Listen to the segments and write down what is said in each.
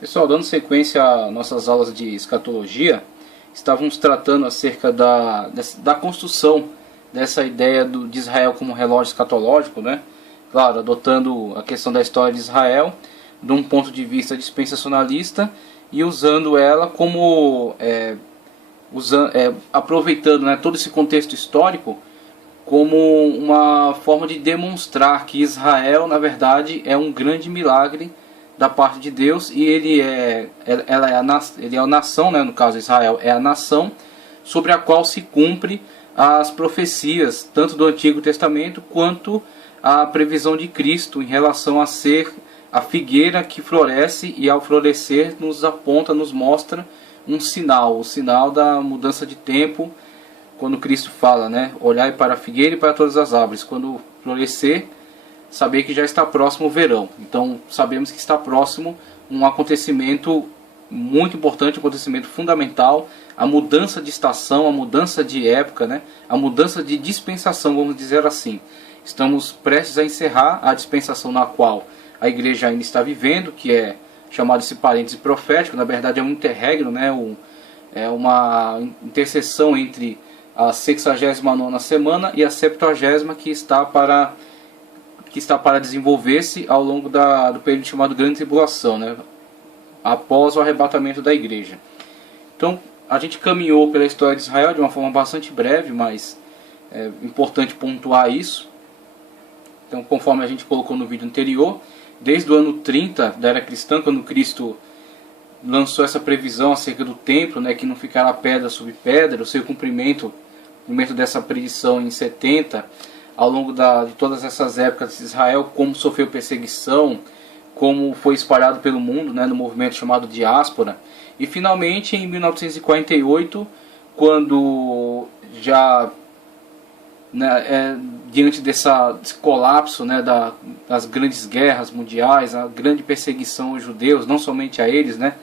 Pessoal, dando sequência às nossas aulas de escatologia, estávamos tratando acerca da construção dessa ideia de Israel como relógio escatológico, né? Claro, adotando a questão da história de Israel de um ponto de vista dispensacionalista e usando ela como aproveitando, né, todo esse contexto histórico como uma forma de demonstrar que Israel, na verdade, é um grande milagre da parte de Deus, e ele é a nação, né, no caso Israel é a nação sobre a qual se cumpre as profecias tanto do Antigo Testamento quanto a previsão de Cristo em relação a ser a figueira que floresce, e ao florescer nos aponta, nos mostra um sinal, o sinal da mudança de tempo, quando Cristo fala, né, olhai para a figueira e para todas as árvores, quando florescer, saber que já está próximo o verão. Então sabemos que está próximo um acontecimento muito importante, um acontecimento fundamental, a mudança de estação, a mudança de época, né? A mudança de dispensação, vamos dizer assim. Estamos prestes a encerrar a dispensação na qual a igreja ainda está vivendo, que é chamado esse parêntese profético. Na verdade é um interregno, né? É uma interseção entre a 69ª semana e a 70ª, que está para desenvolver-se ao longo do período chamado Grande Tribulação, né? Após o arrebatamento da igreja. Então a gente caminhou pela história de Israel de uma forma bastante breve, mas é importante pontuar isso. Então, conforme a gente colocou no vídeo anterior, desde o ano 30 da era cristã, quando Cristo lançou essa previsão acerca do templo, né, que não ficará pedra sobre pedra, o seu cumprimento dessa predição em 70, ao longo de todas essas épocas de Israel, como sofreu perseguição, como foi espalhado pelo mundo, né, no movimento chamado diáspora. E finalmente em 1948, quando já, né, diante desse colapso, né, das grandes guerras mundiais, a grande perseguição aos judeus, não somente a eles, né,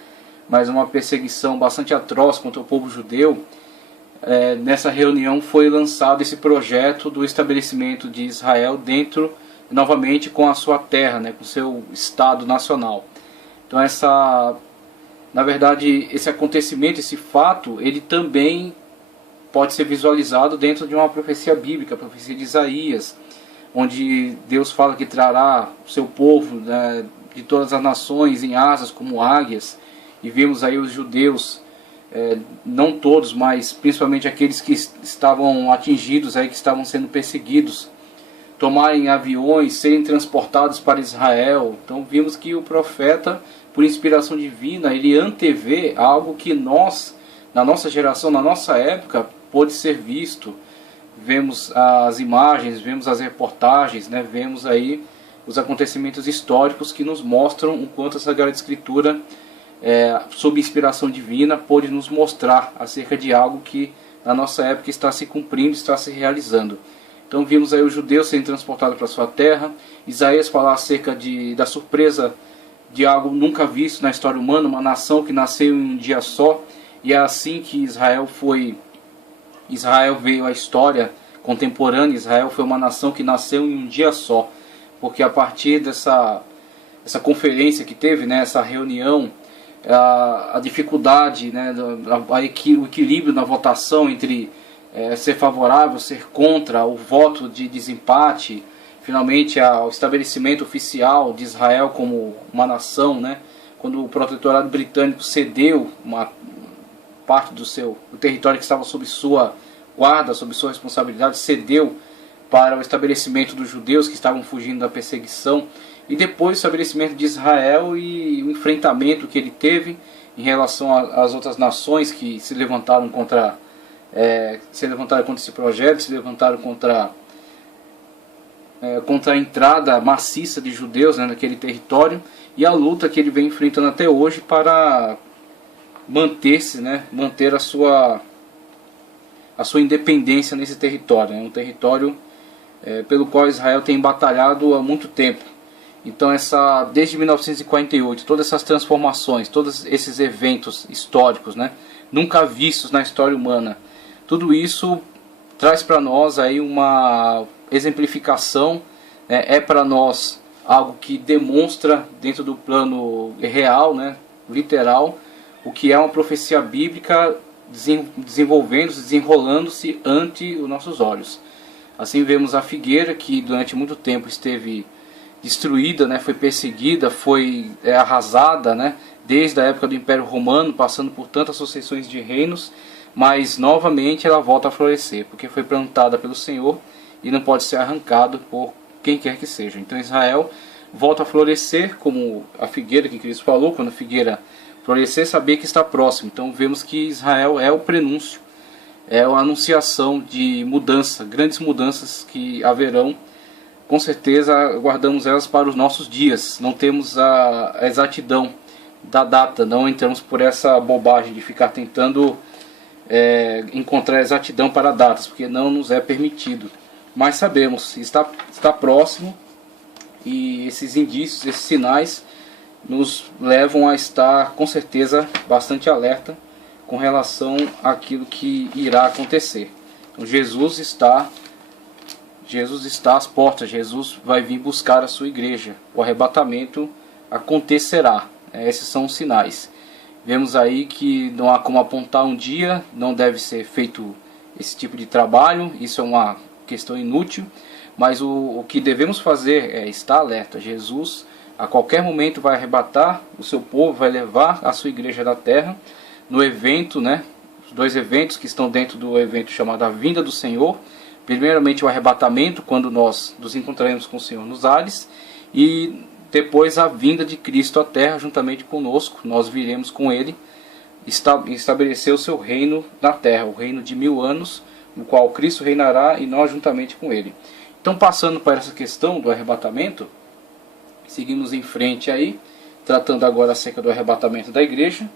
mas uma perseguição bastante atroz contra o povo judeu, nessa reunião foi lançado esse projeto do estabelecimento de Israel dentro, novamente, com a sua terra, né, com o seu Estado nacional. Então na verdade, esse acontecimento, esse fato, ele também pode ser visualizado dentro de uma profecia bíblica, a profecia de Isaías, onde Deus fala que trará o seu povo, né, de todas as nações em asas como águias, e vemos aí os judeus, não todos, mas principalmente aqueles que estavam atingidos, aí, que estavam sendo perseguidos, tomarem aviões, serem transportados para Israel. Então vimos que o profeta, por inspiração divina, ele antevê algo que nós, na nossa geração, na nossa época, pôde ser visto. Vemos as imagens, vemos as reportagens, né? Vemos aí os acontecimentos históricos que nos mostram o quanto a Sagrada Escritura, sob inspiração divina, pôde nos mostrar acerca de algo que na nossa época está se cumprindo, está se realizando. Então vimos aí os judeus serem transportados para sua terra, Isaías falar acerca da surpresa de algo nunca visto na história humana, uma nação que nasceu em um dia só, e é assim que Israel veio à história contemporânea. Israel foi uma nação que nasceu em um dia só, porque a partir dessa conferência que teve, né, essa reunião, a dificuldade, né, o equilíbrio na votação entre ser favorável, ser contra, o voto de desempate, finalmente ao estabelecimento oficial de Israel como uma nação, né, quando o protetorado britânico cedeu uma parte do território que estava sob sua guarda, sob sua responsabilidade, cedeu para o estabelecimento dos judeus que estavam fugindo da perseguição, e depois o estabelecimento de Israel e o enfrentamento que ele teve em relação às outras nações que se levantaram contra esse projeto, se levantaram contra a entrada maciça de judeus, né, naquele território, e a luta que ele vem enfrentando até hoje para manter-se, né, manter a sua independência nesse território, né, um território pelo qual Israel tem batalhado há muito tempo. Então desde 1948, todas essas transformações, todos esses eventos históricos, né, nunca vistos na história humana, tudo isso traz para nós aí uma exemplificação, para nós algo que demonstra dentro do plano real, né, literal o que é uma profecia bíblica desenvolvendo-se, desenrolando-se ante os nossos olhos. Assim vemos a figueira, que durante muito tempo esteve destruída, né, foi perseguida, foi arrasada, né, desde a época do Império Romano, passando por tantas sucessões de reinos, mas novamente ela volta a florescer, porque foi plantada pelo Senhor e não pode ser arrancado por quem quer que seja. Então Israel volta a florescer, como a figueira que Cristo falou, quando a figueira florescer, saber que está próximo. Então vemos que Israel é o prenúncio, é a anunciação de mudança, grandes mudanças que haverão. Com certeza aguardamos elas para os nossos dias. Não temos a exatidão da data, não entramos por essa bobagem de ficar tentando encontrar exatidão para datas, porque não nos é permitido. Mas sabemos, está próximo, e esses indícios, esses sinais nos levam a estar com certeza bastante alerta com relação àquilo que irá acontecer. Então, Jesus está às portas, Jesus vai vir buscar a sua igreja, o arrebatamento acontecerá. Esses são os sinais. Vemos aí que não há como apontar um dia, não deve ser feito esse tipo de trabalho, isso é uma questão inútil, mas o que devemos fazer é estar alerta. Jesus a qualquer momento vai arrebatar o seu povo, vai levar a sua igreja da terra, no evento, né, os dois eventos que estão dentro do evento chamado a vinda do Senhor. Primeiramente o arrebatamento, quando nós nos encontraremos com o Senhor nos ares, e depois a vinda de Cristo à terra juntamente conosco. Nós viremos com Ele estabelecer o seu reino na terra, o reino de 1000 anos, no qual Cristo reinará e nós juntamente com Ele. Então, passando para essa questão do arrebatamento, seguimos em frente aí, tratando agora acerca do arrebatamento da igreja.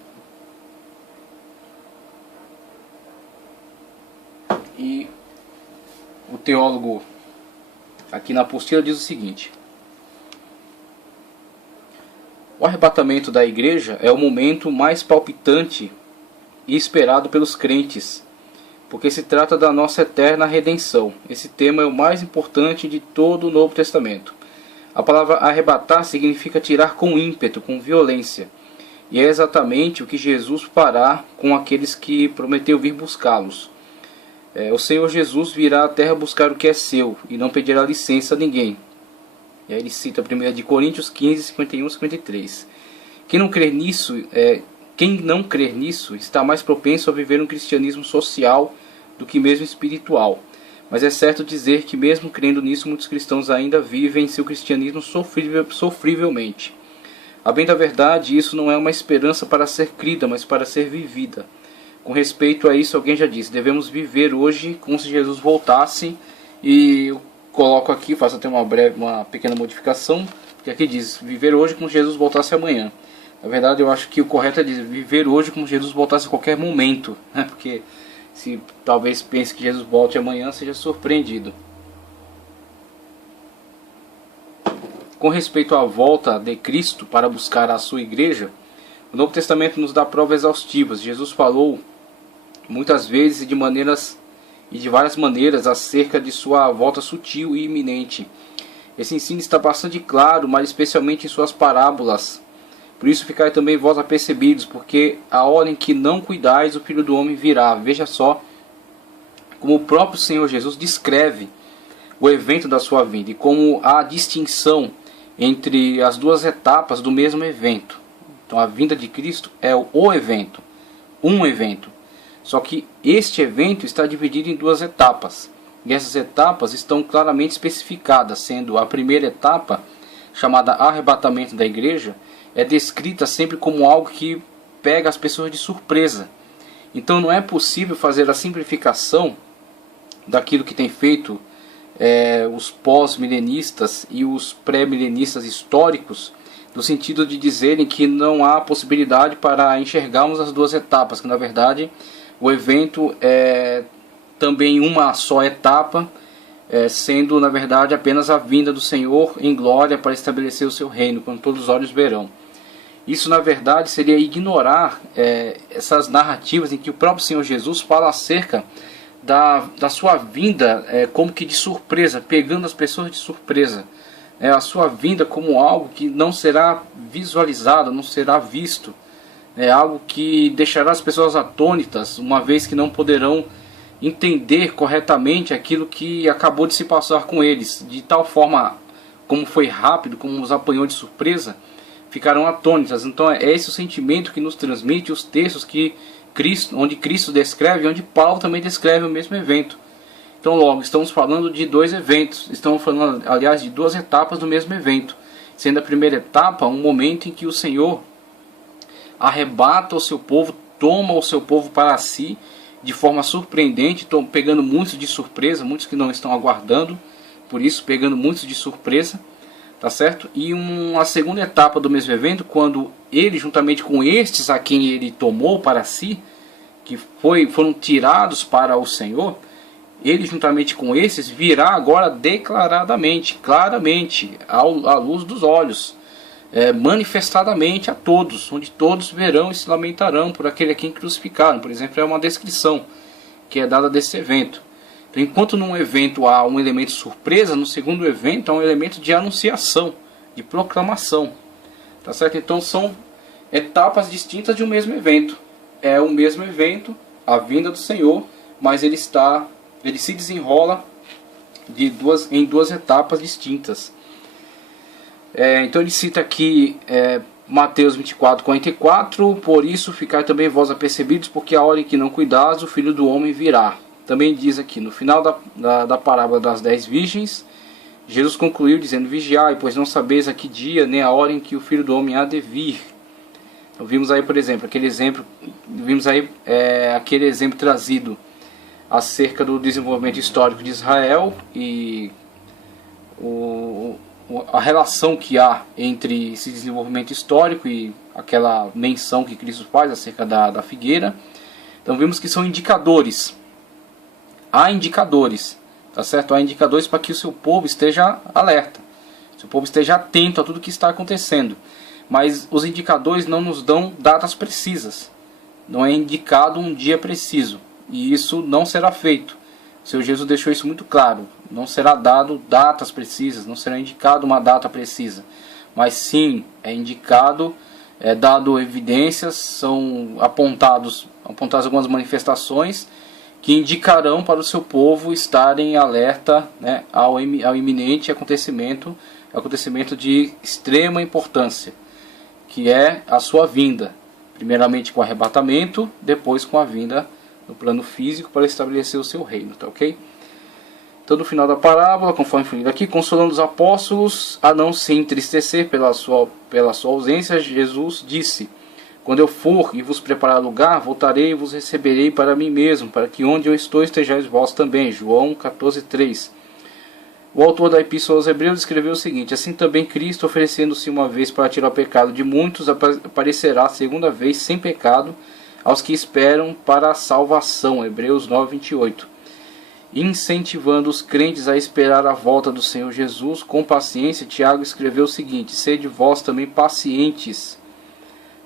E o teólogo aqui na apostila diz o seguinte: o arrebatamento da igreja é o momento mais palpitante e esperado pelos crentes, porque se trata da nossa eterna redenção. Esse tema é o mais importante de todo o Novo Testamento. A palavra arrebatar significa tirar com ímpeto, com violência, e é exatamente o que Jesus fará com aqueles que prometeu vir buscá-los. O Senhor Jesus virá à terra buscar o que é seu e não pedirá licença a ninguém. E aí ele cita 1 Coríntios 15, 51 e 53. Quem não crer nisso está mais propenso a viver um cristianismo social do que mesmo espiritual. Mas é certo dizer que mesmo crendo nisso, muitos cristãos ainda vivem seu cristianismo sofrivelmente. A bem da verdade, isso não é uma esperança para ser crida, mas para ser vivida. Com respeito a isso, alguém já disse: devemos viver hoje como se Jesus voltasse. E eu coloco aqui, faço até uma pequena modificação, que aqui diz: viver hoje como se Jesus voltasse amanhã. Na verdade, eu acho que o correto é dizer: viver hoje como se Jesus voltasse a qualquer momento, né? Porque se talvez pense que Jesus volte amanhã, seja surpreendido. Com respeito à volta de Cristo para buscar a sua igreja, o Novo Testamento nos dá provas exaustivas. Jesus falou muitas vezes e de várias maneiras acerca de sua volta sutil e iminente. Esse ensino está bastante claro, mas especialmente em suas parábolas. Por isso ficai também vós apercebidos, porque a hora em que não cuidais, o Filho do Homem virá. Veja só como o próprio Senhor Jesus descreve o evento da sua vinda e como há distinção entre as duas etapas do mesmo evento. Então a vinda de Cristo é o evento, um evento. Só que este evento está dividido em duas etapas. E essas etapas estão claramente especificadas, sendo a primeira etapa, chamada arrebatamento da igreja, é descrita sempre como algo que pega as pessoas de surpresa. Então não é possível fazer a simplificação daquilo que tem feito os pós-milenistas e os pré-milenistas históricos, no sentido de dizerem que não há possibilidade para enxergarmos as duas etapas, que na verdade o evento é também uma só etapa, sendo na verdade apenas a vinda do Senhor em glória para estabelecer o seu reino, quando todos os olhos verão. Isso na verdade seria ignorar essas narrativas em que o próprio Senhor Jesus fala acerca da sua vinda como que de surpresa, pegando as pessoas de surpresa. A sua vinda como algo que não será visualizado, não será visto. É algo que deixará as pessoas atônitas, uma vez que não poderão entender corretamente aquilo que acabou de se passar com eles. De tal forma, como foi rápido, como os apanhou de surpresa, ficarão atônitas. Então é esse o sentimento que nos transmite os textos que onde Cristo descreve, onde Paulo também descreve o mesmo evento. Então logo, estamos falando de dois eventos, estamos falando, aliás, de duas etapas do mesmo evento. Sendo a primeira etapa um momento em que o Senhor arrebata o seu povo, toma o seu povo para si de forma surpreendente, pegando muitos de surpresa, muitos que não estão aguardando, por isso pegando muitos de surpresa, tá certo? E uma segunda etapa do mesmo evento, quando ele, juntamente com estes a quem ele tomou para si, que foram tirados para o Senhor, ele juntamente com esses virá agora declaradamente, claramente, à luz dos olhos, manifestadamente a todos, onde todos verão e se lamentarão por aquele a quem crucificaram. Por exemplo, é uma descrição que é dada desse evento. Então, enquanto num evento há um elemento surpresa, no segundo evento há um elemento de anunciação, de proclamação, tá certo? Então são etapas distintas de um mesmo evento. É o mesmo evento, a vinda do Senhor, mas ele se desenrola em duas etapas distintas. Então ele cita aqui Mateus 24:44, por isso ficai também vós apercebidos, porque a hora em que não cuidais, o Filho do Homem virá. Também diz aqui, no final da parábola das 10 virgens, Jesus concluiu dizendo, vigiai, pois não sabeis a que dia, nem a hora em que o Filho do Homem há de vir. Então, vimos aí, por exemplo, aquele exemplo trazido acerca do desenvolvimento histórico de Israel e a relação que há entre esse desenvolvimento histórico e aquela menção que Cristo faz acerca da figueira. Então vimos que são indicadores. Há indicadores, tá certo? Há indicadores para que o seu povo esteja alerta, o seu povo esteja atento a tudo que está acontecendo. Mas os indicadores não nos dão datas precisas. Não é indicado um dia preciso. E isso não será feito. O Senhor Jesus deixou isso muito claro. Não será dado datas precisas, não será indicado uma data precisa. Mas sim, é indicado, dado evidências, são apontadas algumas manifestações que indicarão para o seu povo estarem em alerta, né, ao iminente acontecimento de extrema importância, que é a sua vinda. Primeiramente com o arrebatamento, depois com a vinda no plano físico para estabelecer o seu reino, tá ok? Então no final da parábola, conforme foi lido aqui, consolando os apóstolos a não se entristecer pela sua ausência, Jesus disse, quando eu for e vos preparar lugar, voltarei e vos receberei para mim mesmo, para que onde eu estou estejais vós também. João 14:3. O autor da Epístola aos Hebreus escreveu o seguinte, assim também Cristo, oferecendo-se uma vez para tirar o pecado de muitos, aparecerá segunda vez sem pecado aos que esperam para a salvação. Hebreus 9:28. Incentivando os crentes a esperar a volta do Senhor Jesus com paciência, Tiago escreveu o seguinte, sede vós também pacientes,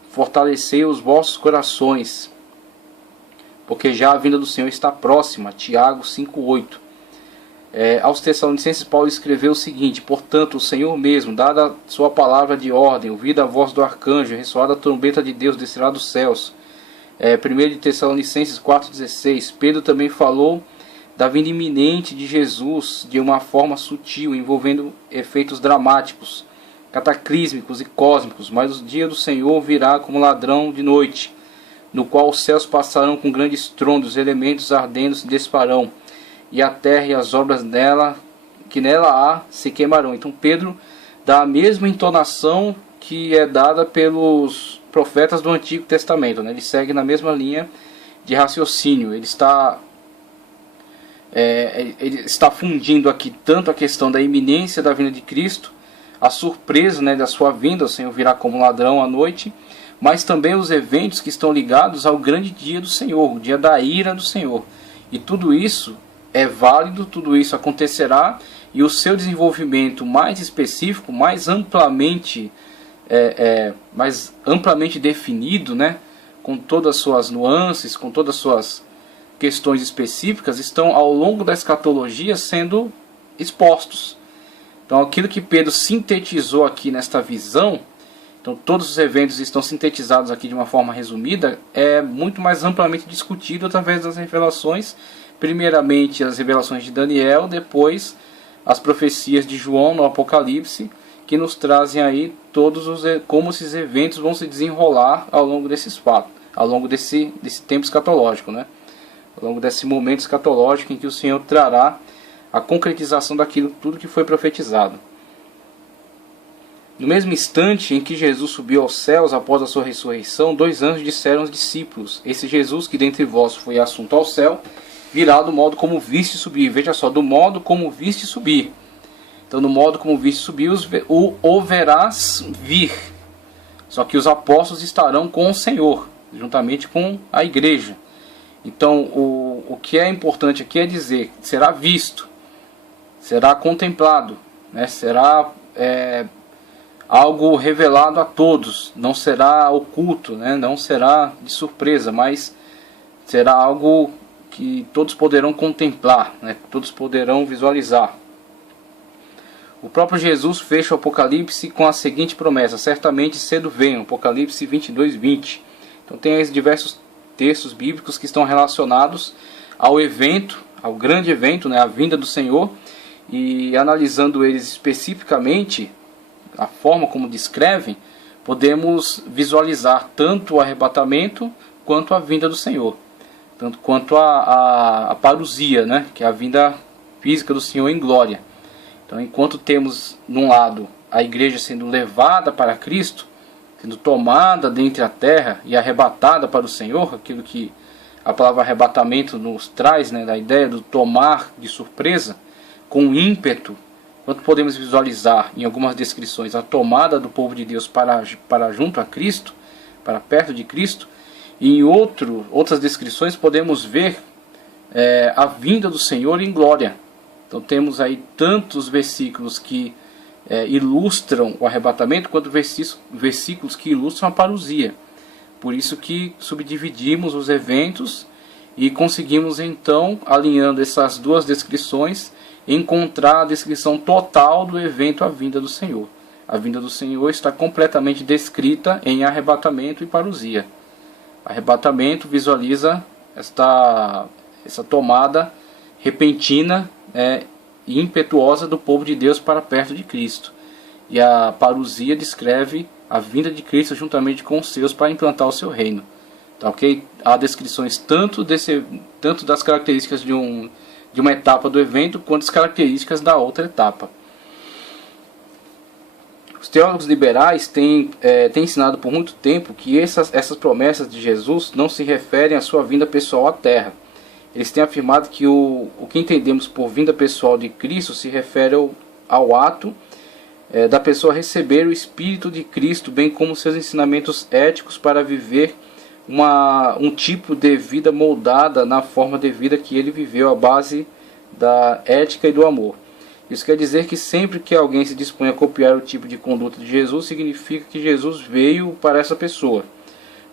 fortalecei os vossos corações, porque já a vinda do Senhor está próxima. Tiago 5:8. Aos Tessalonicenses, Paulo escreveu o seguinte, portanto, o Senhor mesmo, dada a sua palavra de ordem, ouvida a voz do arcanjo, ressoada a trombeta de Deus, descerá dos céus. 1 de Tessalonicenses 4:16. Pedro também falou da vinda iminente de Jesus de uma forma sutil, envolvendo efeitos dramáticos, cataclísmicos e cósmicos, mas o dia do Senhor virá como ladrão de noite, no qual os céus passarão com grande estrondo, os elementos ardendo se desfarão, e a terra e as obras que nela há se queimarão. Então Pedro dá a mesma entonação que é dada pelos profetas do Antigo Testamento, né? Ele segue na mesma linha de raciocínio. Ele está fundindo aqui tanto a questão da iminência da vinda de Cristo, a surpresa, né, da sua vinda, o Senhor virá como ladrão à noite, mas também os eventos que estão ligados ao grande dia do Senhor, o dia da ira do Senhor. E tudo isso é válido, tudo isso acontecerá, e o seu desenvolvimento mais específico, mais amplamente definido, né, com todas as suas nuances, com todas as suas questões específicas, estão ao longo da escatologia sendo expostos. Então aquilo que Pedro sintetizou aqui nesta visão, Então todos os eventos estão sintetizados aqui de uma forma resumida, é muito mais amplamente discutido através das revelações, primeiramente as revelações de Daniel, depois as profecias de João no Apocalipse, que nos trazem aí como esses eventos vão se desenrolar ao longo desses fatos, ao longo desse tempo escatológico, né? Ao longo desse momento escatológico em que o Senhor trará a concretização daquilo tudo que foi profetizado. No mesmo instante em que Jesus subiu aos céus após a sua ressurreição, 2 anjos disseram aos discípulos: esse Jesus que dentre vós foi assunto ao céu, virá do modo como viste subir. Veja só, do modo como viste subir. Então, no modo como viste subir, o verás vir. Só que os apóstolos estarão com o Senhor, juntamente com a igreja. Então, o que é importante aqui é dizer, será visto, será contemplado, né? Será algo revelado a todos, não será oculto, né? Não será de surpresa, mas será algo que todos poderão contemplar, né? Todos poderão visualizar. O próprio Jesus fecha o Apocalipse com a seguinte promessa: certamente cedo venho, Apocalipse 22:20. Então tem aí diversos textos bíblicos que estão relacionados ao evento, ao grande evento, né? A vinda do Senhor, e analisando eles especificamente, a forma como descrevem, podemos visualizar tanto o arrebatamento quanto a vinda do Senhor, tanto quanto a parousia, né? Que é a vinda física do Senhor em glória. Então, enquanto temos, num lado, a igreja sendo levada para Cristo, sendo tomada dentre a terra e arrebatada para o Senhor, aquilo que a palavra arrebatamento nos traz, né, da ideia do tomar de surpresa, com ímpeto, quanto podemos visualizar em algumas descrições a tomada do povo de Deus para junto a Cristo, para perto de Cristo, e em outras descrições podemos ver a vinda do Senhor em glória. Então temos aí tantos versículos que ilustram o arrebatamento, quanto versículos que ilustram a parousia. Por isso que subdividimos os eventos e conseguimos então, alinhando essas duas descrições, encontrar a descrição total do evento, a vinda do Senhor. A vinda do Senhor está completamente descrita em arrebatamento e parousia. Arrebatamento visualiza essa tomada repentina e impetuosa do povo de Deus para perto de Cristo. E a parousia descreve a vinda de Cristo juntamente com os seus para implantar o seu reino. Tá, ok? Há descrições tanto das características de uma etapa do evento, quanto as características da outra etapa. Os teólogos liberais têm ensinado por muito tempo que essas promessas de Jesus não se referem à sua vinda pessoal à Terra. Eles têm afirmado que o que entendemos por vinda pessoal de Cristo se refere ao ato da pessoa receber o Espírito de Cristo, bem como seus ensinamentos éticos para viver um tipo de vida moldada na forma de vida que ele viveu, à base da ética e do amor. Isso quer dizer que sempre que alguém se dispõe a copiar o tipo de conduta de Jesus, significa que Jesus veio para essa pessoa.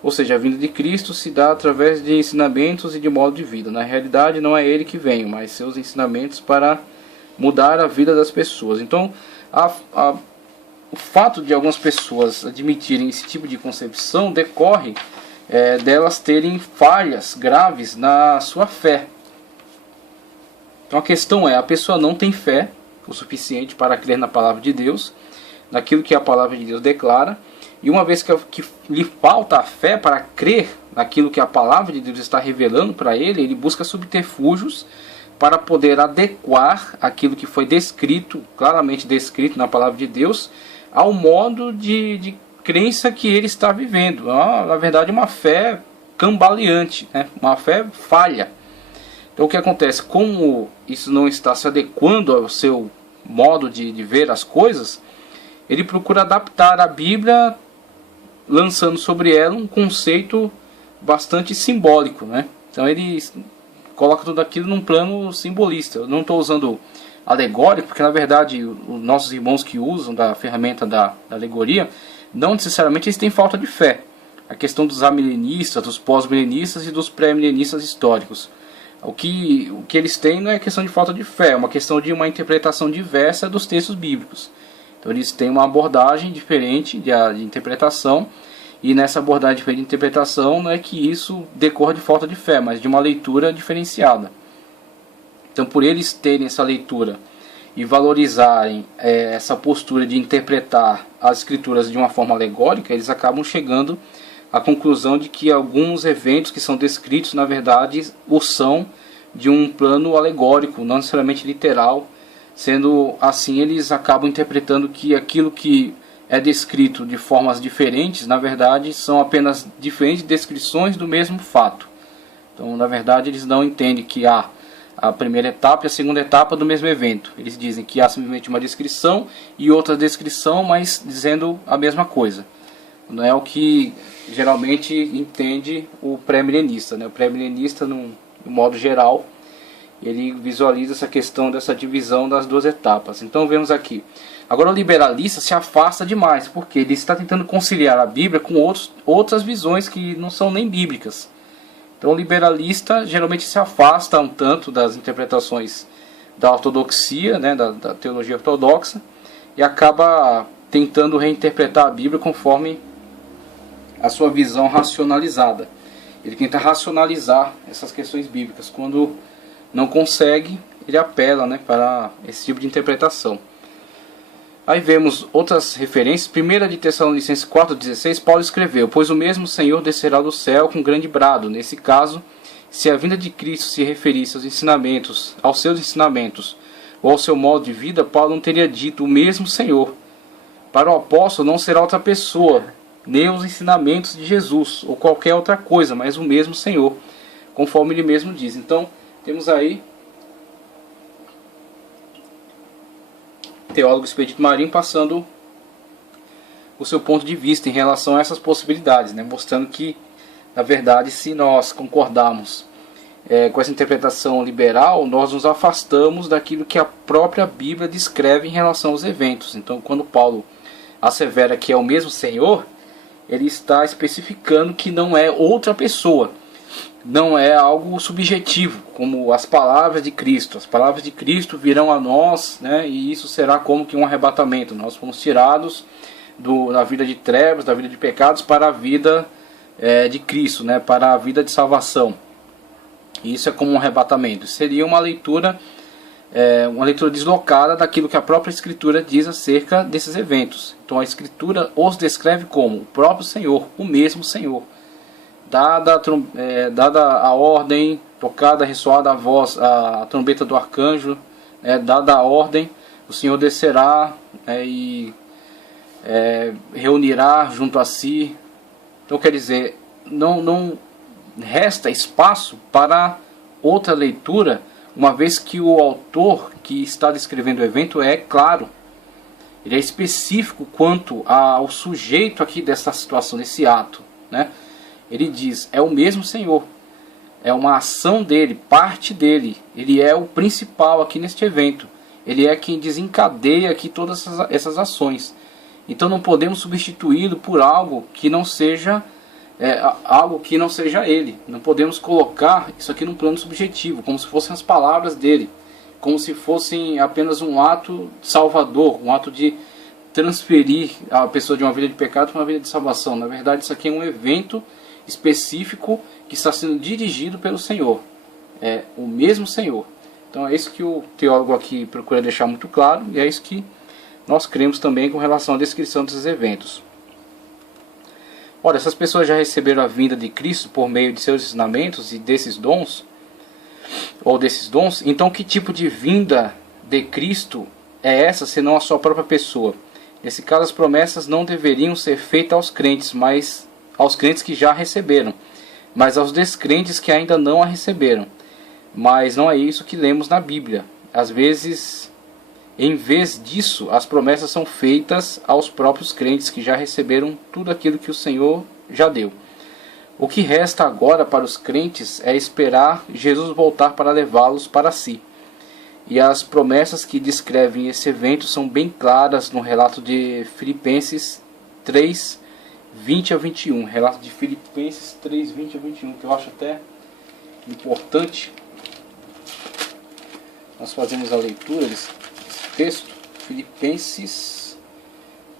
Ou seja, a vinda de Cristo se dá através de ensinamentos e de modo de vida. Na realidade, não é ele que vem, mas seus ensinamentos para mudar a vida das pessoas. Então, o fato de algumas pessoas admitirem esse tipo de concepção decorre delas terem falhas graves na sua fé. Então a questão a pessoa não tem fé o suficiente para crer na palavra de Deus, naquilo que a palavra de Deus declara, e uma vez que lhe falta a fé para crer naquilo que a palavra de Deus está revelando para ele, ele busca subterfúgios para poder adequar aquilo que foi descrito, claramente descrito na palavra de Deus, ao modo de crença que ele está vivendo. Na verdade, uma fé cambaleante, né? Uma fé falha. Então o que acontece? Como isso não está se adequando ao seu modo de ver as coisas, ele procura adaptar a Bíblia, lançando sobre ela um conceito bastante simbólico, né? Então ele coloca tudo aquilo num plano simbolista. Eu não estou usando alegórico, porque na verdade os nossos irmãos que usam da ferramenta da alegoria, não necessariamente eles têm falta de fé. A questão dos amilenistas, dos pós-milenistas e dos pré-milenistas históricos. O que eles têm não é questão de falta de fé, é uma questão de uma interpretação diversa dos textos bíblicos. Então eles têm uma abordagem diferente de interpretação, e nessa abordagem diferente de interpretação não é que isso decorra de falta de fé, mas de uma leitura diferenciada. Então, por eles terem essa leitura e valorizarem essa postura de interpretar as escrituras de uma forma alegórica, eles acabam chegando à conclusão de que alguns eventos que são descritos, na verdade, o são de um plano alegórico, não necessariamente literal. Sendo assim, eles acabam interpretando que aquilo que é descrito de formas diferentes, na verdade, são apenas diferentes descrições do mesmo fato. Então, na verdade, eles não entendem que há a primeira etapa e a segunda etapa do mesmo evento. Eles dizem que há simplesmente uma descrição e outra descrição, mas dizendo a mesma coisa. Não é o que geralmente entende o pré-milenista, né? O pré-milenista, no modo geral, ele visualiza essa questão dessa divisão das duas etapas. Então vemos aqui. Agora o liberalista se afasta demais, porque ele está tentando conciliar a Bíblia com outras visões que não são nem bíblicas. Então o liberalista geralmente se afasta um tanto das interpretações da ortodoxia, né, da teologia ortodoxa, e acaba tentando reinterpretar a Bíblia conforme a sua visão racionalizada. Ele tenta racionalizar essas questões bíblicas. Quando não consegue, ele apela, né, para esse tipo de interpretação. Aí vemos outras referências. 1 de Tessalonicenses 4,16, Paulo escreveu: pois o mesmo Senhor descerá do céu com grande brado. Nesse caso, se a vinda de Cristo se referisse aos seus ensinamentos, ou ao seu modo de vida, Paulo não teria dito o mesmo Senhor. Para o apóstolo não será outra pessoa, nem os ensinamentos de Jesus, ou qualquer outra coisa, mas o mesmo Senhor, conforme ele mesmo diz. Então, temos aí teólogo Expedito Marinho passando o seu ponto de vista em relação a essas possibilidades, né? Mostrando que, na verdade, se nós concordarmos com essa interpretação liberal, nós nos afastamos daquilo que a própria Bíblia descreve em relação aos eventos. Então, quando Paulo assevera que é o mesmo Senhor, ele está especificando que não é outra pessoa, não é algo subjetivo, como as palavras de Cristo. As palavras de Cristo virão a nós, né, e isso será como que um arrebatamento. Nós fomos tirados da vida de trevas, da vida de pecados, para a vida de Cristo, né, para a vida de salvação. E isso é como um arrebatamento. Seria uma leitura deslocada daquilo que a própria Escritura diz acerca desses eventos. Então a Escritura os descreve como o próprio Senhor, o mesmo Senhor. Dada a ordem, tocada, ressoada a voz, a trombeta do arcanjo, dada a ordem, o Senhor descerá e reunirá junto a si. Então quer dizer, não resta espaço para outra leitura, uma vez que o autor que está descrevendo o evento é claro. Ele é específico quanto ao sujeito aqui dessa situação, desse ato, né? Ele diz, é o mesmo Senhor, é uma ação dele, parte dele, ele é o principal aqui neste evento, ele é quem desencadeia aqui todas essas ações. Então não podemos substituí-lo por algo que não seja ele. Não podemos colocar isso aqui num plano subjetivo, como se fossem as palavras dele, como se fossem apenas um ato salvador, um ato de transferir a pessoa de uma vida de pecado para uma vida de salvação. Na verdade, isso aqui é um evento específico que está sendo dirigido pelo Senhor. É o mesmo Senhor. Então é isso que o teólogo aqui procura deixar muito claro, e é isso que nós cremos também com relação à descrição desses eventos. Ora, essas pessoas já receberam a vinda de Cristo por meio de seus ensinamentos e desses dons, então que tipo de vinda de Cristo é essa, senão a sua própria pessoa? Nesse caso, as promessas não deveriam ser feitas aos crentes, mas aos crentes que já receberam, mas aos descrentes que ainda não a receberam. Mas não é isso que lemos na Bíblia. Às vezes, em vez disso, as promessas são feitas aos próprios crentes que já receberam tudo aquilo que o Senhor já deu. O que resta agora para os crentes é esperar Jesus voltar para levá-los para si. E as promessas que descrevem esse evento são bem claras no relato de Filipenses 3, 20 a 21. Relato de Filipenses 3, 20 a 21, que eu acho até importante. Nós fazemos a leitura desse texto. Filipenses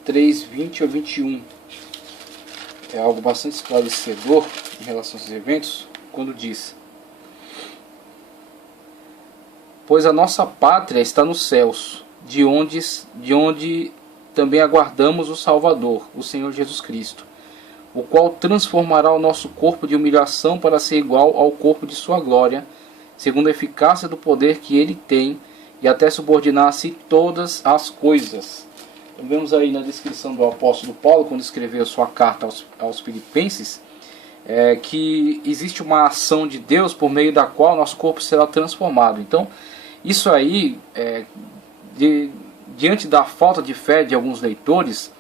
3, 20 ou 21. É algo bastante esclarecedor em relação a esses eventos, quando diz: pois a nossa pátria está nos céus, de onde também aguardamos o Salvador, o Senhor Jesus Cristo, o qual transformará o nosso corpo de humilhação para ser igual ao corpo de sua glória, segundo a eficácia do poder que ele tem, e até subordinar a si todas as coisas. Então, vemos aí na descrição do apóstolo Paulo, quando escreveu sua carta aos Filipenses, que existe uma ação de Deus por meio da qual nosso corpo será transformado. Então, isso aí, diante da falta de fé de alguns leitores,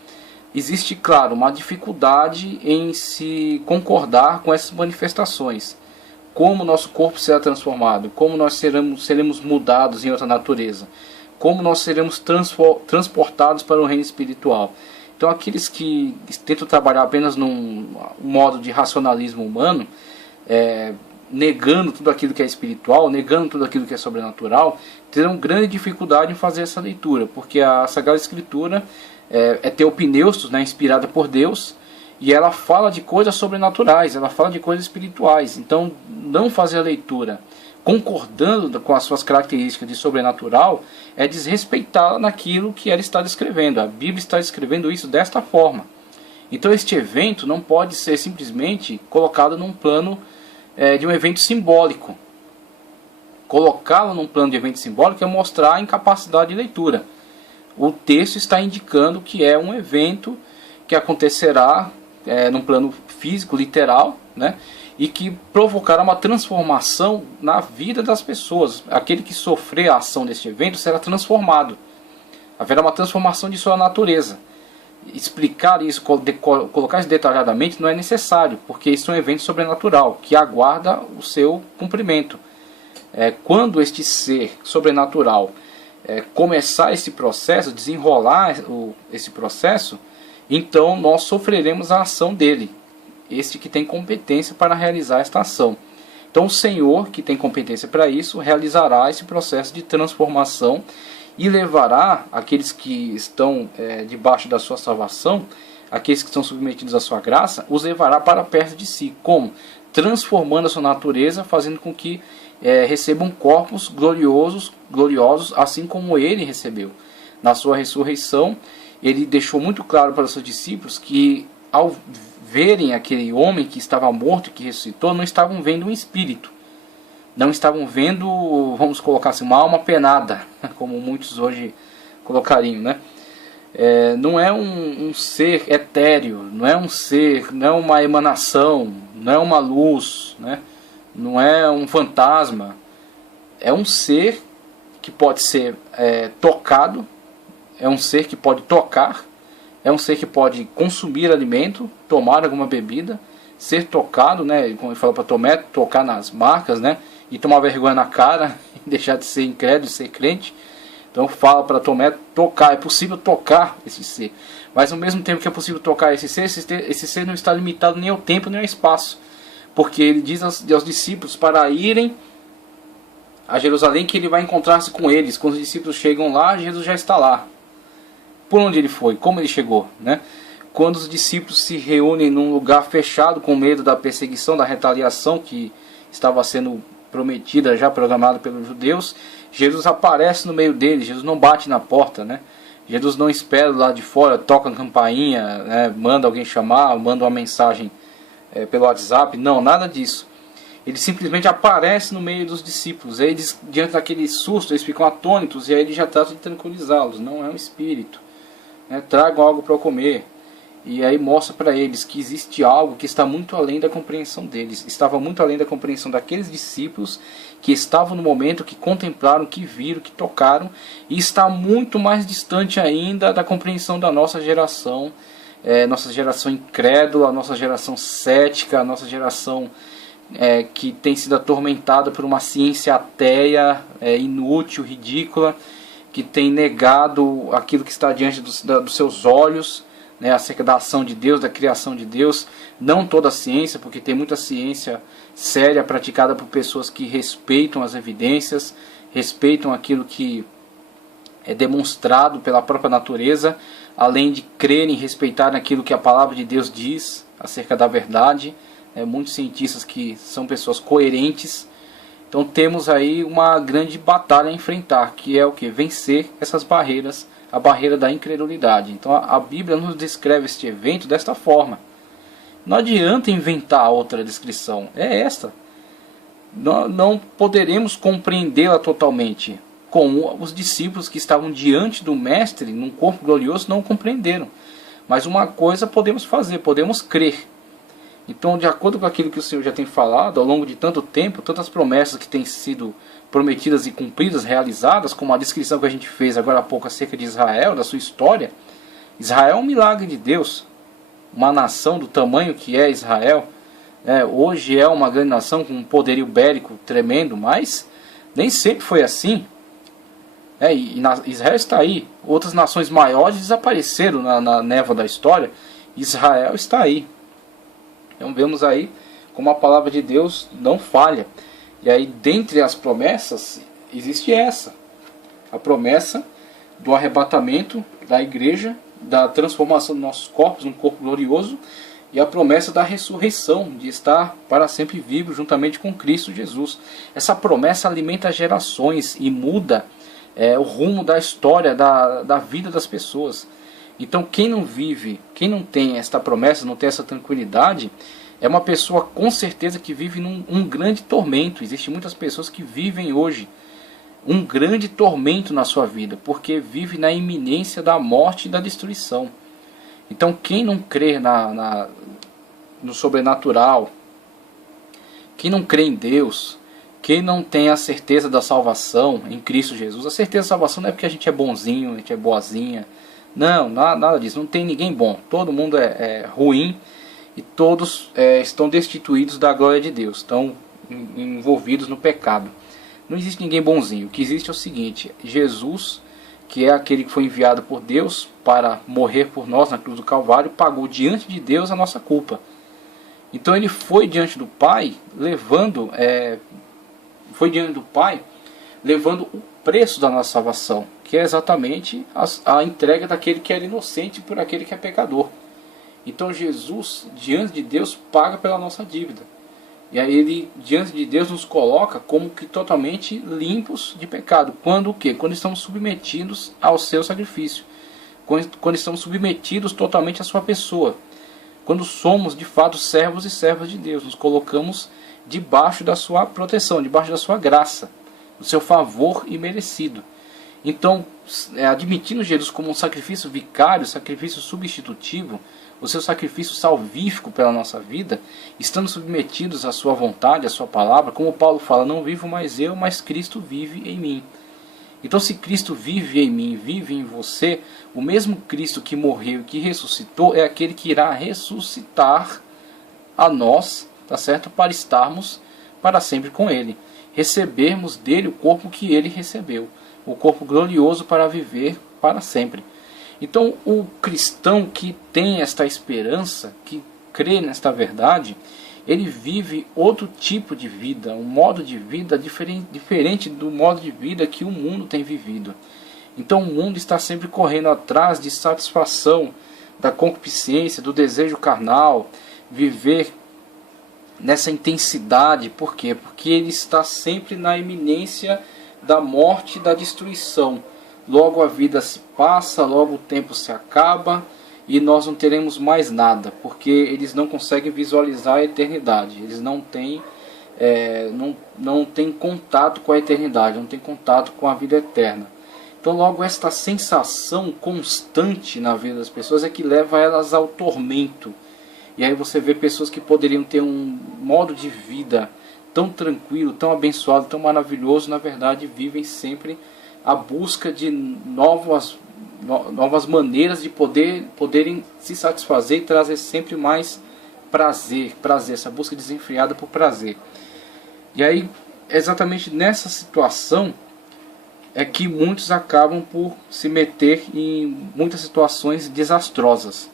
existe, claro, uma dificuldade em se concordar com essas manifestações. Como nosso corpo será transformado, como nós seremos mudados em outra natureza, como nós seremos transportados para o reino espiritual. Então, aqueles que tentam trabalhar apenas num modo de racionalismo humano, negando tudo aquilo que é espiritual, negando tudo aquilo que é sobrenatural, terão grande dificuldade em fazer essa leitura, porque a Sagrada Escritura é teopneustos, né, inspirada por Deus, e ela fala de coisas sobrenaturais, ela fala de coisas espirituais. Então, não fazer a leitura concordando com as suas características de sobrenatural é desrespeitá-la naquilo que ela está descrevendo. A Bíblia está descrevendo isso desta forma. Então, este evento não pode ser simplesmente colocado num plano de um evento simbólico. Colocá-lo num plano de evento simbólico é mostrar a incapacidade de leitura. O texto está indicando que é um evento que acontecerá num plano físico, literal, né? E que provocará uma transformação na vida das pessoas. Aquele que sofrer a ação deste evento será transformado. Haverá uma transformação de sua natureza. Explicar isso, colocar isso detalhadamente não é necessário, porque isso é um evento sobrenatural que aguarda o seu cumprimento. Quando este ser sobrenatural começar esse processo, desenrolar esse processo, então nós sofreremos a ação dele, este que tem competência para realizar esta ação. Então o Senhor, que tem competência para isso, realizará esse processo de transformação e levará aqueles que estão debaixo da sua salvação, aqueles que estão submetidos à sua graça, os levará para perto de si. Como? Transformando a sua natureza, fazendo com que recebam corpos gloriosos, assim como ele recebeu. Na sua ressurreição, ele deixou muito claro para os seus discípulos que, ao verem aquele homem que estava morto e que ressuscitou, não estavam vendo um espírito. Não estavam vendo, vamos colocar assim, uma alma penada, como muitos hoje colocariam, né? Não é um ser etéreo, não é um ser, não é uma emanação, não é uma luz, né? Não é um fantasma. É um ser que pode ser tocado, é um ser que pode tocar, é um ser que pode consumir alimento, tomar alguma bebida, ser tocado, né? Como ele fala para Tomé, tocar nas marcas, né? E tomar vergonha na cara, deixar de ser incrédulo e ser crente. Então fala para Tomé tocar, é possível tocar esse ser. Mas ao mesmo tempo que é possível tocar esse ser não está limitado nem ao tempo nem ao espaço. Porque ele diz aos discípulos para irem a Jerusalém, que ele vai encontrar-se com eles. Quando os discípulos chegam lá, Jesus já está lá. Por onde ele foi? Como ele chegou? Né? Quando os discípulos se reúnem num lugar fechado com medo da perseguição, da retaliação que estava sendo prometida, já programada pelos judeus, Jesus aparece no meio deles. Jesus não bate na porta, né? Jesus não espera lá de fora, toca a campainha, né? Manda alguém chamar, manda uma mensagem pelo WhatsApp. Não, nada disso. Ele simplesmente aparece no meio dos discípulos. Aí eles, diante daquele susto, eles ficam atônitos e aí ele já trata de tranquilizá-los. Não é um espírito. Tragam algo para comer. E aí mostra para eles que existe algo que está muito além da compreensão deles. Estava muito além da compreensão daqueles discípulos que estavam no momento, que contemplaram, que viram, que tocaram. E está muito mais distante ainda da compreensão da nossa geração. Nossa geração incrédula, nossa geração cética, nossa geração que tem sido atormentada por uma ciência ateia, inútil, ridícula, que tem negado aquilo que está diante dos seus olhos, né, acerca da ação de Deus, da criação de Deus. Não toda a ciência, porque tem muita ciência séria praticada por pessoas que respeitam as evidências, respeitam aquilo que é demonstrado pela própria natureza, além de crerem e respeitarem aquilo que a palavra de Deus diz acerca da verdade. Muitos cientistas que são pessoas coerentes. Então temos aí uma grande batalha a enfrentar, que é o que? Vencer essas barreiras, a barreira da incredulidade. Então a Bíblia nos descreve este evento desta forma. Não adianta inventar outra descrição, é esta. Não poderemos compreendê-la totalmente, como os discípulos que estavam diante do Mestre, num corpo glorioso, não compreenderam. Mas uma coisa podemos fazer, podemos crer. Então, de acordo com aquilo que o Senhor já tem falado, ao longo de tanto tempo, tantas promessas que têm sido prometidas e cumpridas, realizadas, como a descrição que a gente fez agora há pouco acerca de Israel, da sua história. Israel é um milagre de Deus, uma nação do tamanho que é Israel. Hoje é uma grande nação com um poderio bélico tremendo, mas nem sempre foi assim. Israel está aí. Outras nações maiores desapareceram na névoa da história. Israel está aí. Então vemos aí como a palavra de Deus não falha. E aí, dentre as promessas, existe essa. A promessa do arrebatamento da igreja, da transformação dos nossos corpos num corpo glorioso, e a promessa da ressurreição, de estar para sempre vivo juntamente com Cristo Jesus. Essa promessa alimenta gerações e muda o rumo da história, da vida das pessoas. Então quem não vive, quem não tem esta promessa, não tem essa tranquilidade, é uma pessoa com certeza que vive num grande tormento. Existem muitas pessoas que vivem hoje um grande tormento na sua vida, porque vive na iminência da morte e da destruição. Então quem não crê no sobrenatural, quem não crê em Deus, quem não tem a certeza da salvação em Cristo Jesus, a certeza da salvação não é porque a gente é bonzinho, a gente é boazinha. Não, nada disso, não tem ninguém bom. Todo mundo é ruim e todos estão destituídos da glória de Deus, estão envolvidos no pecado. Não existe ninguém bonzinho. O que existe é o seguinte: Jesus, que é aquele que foi enviado por Deus para morrer por nós na cruz do Calvário, pagou diante de Deus a nossa culpa. Então ele foi diante do Pai levando o preço da nossa salvação, que é exatamente a entrega daquele que era inocente por aquele que é pecador. Então Jesus, diante de Deus, paga pela nossa dívida. E aí ele, diante de Deus, nos coloca como que totalmente limpos de pecado. Quando o quê? Quando estamos submetidos ao seu sacrifício. Quando estamos submetidos totalmente à sua pessoa. Quando somos de fato servos e servas de Deus. Nos colocamos debaixo da sua proteção, debaixo da sua graça, do seu favor imerecido. Então, admitindo Jesus como um sacrifício vicário, sacrifício substitutivo, o seu sacrifício salvífico pela nossa vida, estando submetidos à sua vontade, à sua palavra, como Paulo fala, não vivo mais eu, mas Cristo vive em mim. Então se Cristo vive em mim, vive em você, o mesmo Cristo que morreu e que ressuscitou é aquele que irá ressuscitar a nós, tá certo? Para estarmos para sempre com Ele, recebermos dele o corpo que Ele recebeu, o corpo glorioso para viver para sempre. Então o cristão que tem esta esperança, que crê nesta verdade, ele vive outro tipo de vida, um modo de vida diferente do modo de vida que o mundo tem vivido. Então o mundo está sempre correndo atrás de satisfação, da concupiscência, do desejo carnal, viver nessa intensidade. Por quê? Porque ele está sempre na iminência da morte e da destruição. Logo a vida se passa, logo o tempo se acaba e nós não teremos mais nada, porque eles não conseguem visualizar a eternidade. Eles não têm contato com a eternidade, não têm contato com a vida eterna. Então logo esta sensação constante na vida das pessoas é que leva elas ao tormento. E aí você vê pessoas que poderiam ter um modo de vida tão tranquilo, tão abençoado, tão maravilhoso, na verdade vivem sempre a busca de novas maneiras de poderem se satisfazer e trazer sempre mais prazer, essa busca desenfreada por prazer. E aí, exatamente nessa situação, é que muitos acabam por se meter em muitas situações desastrosas,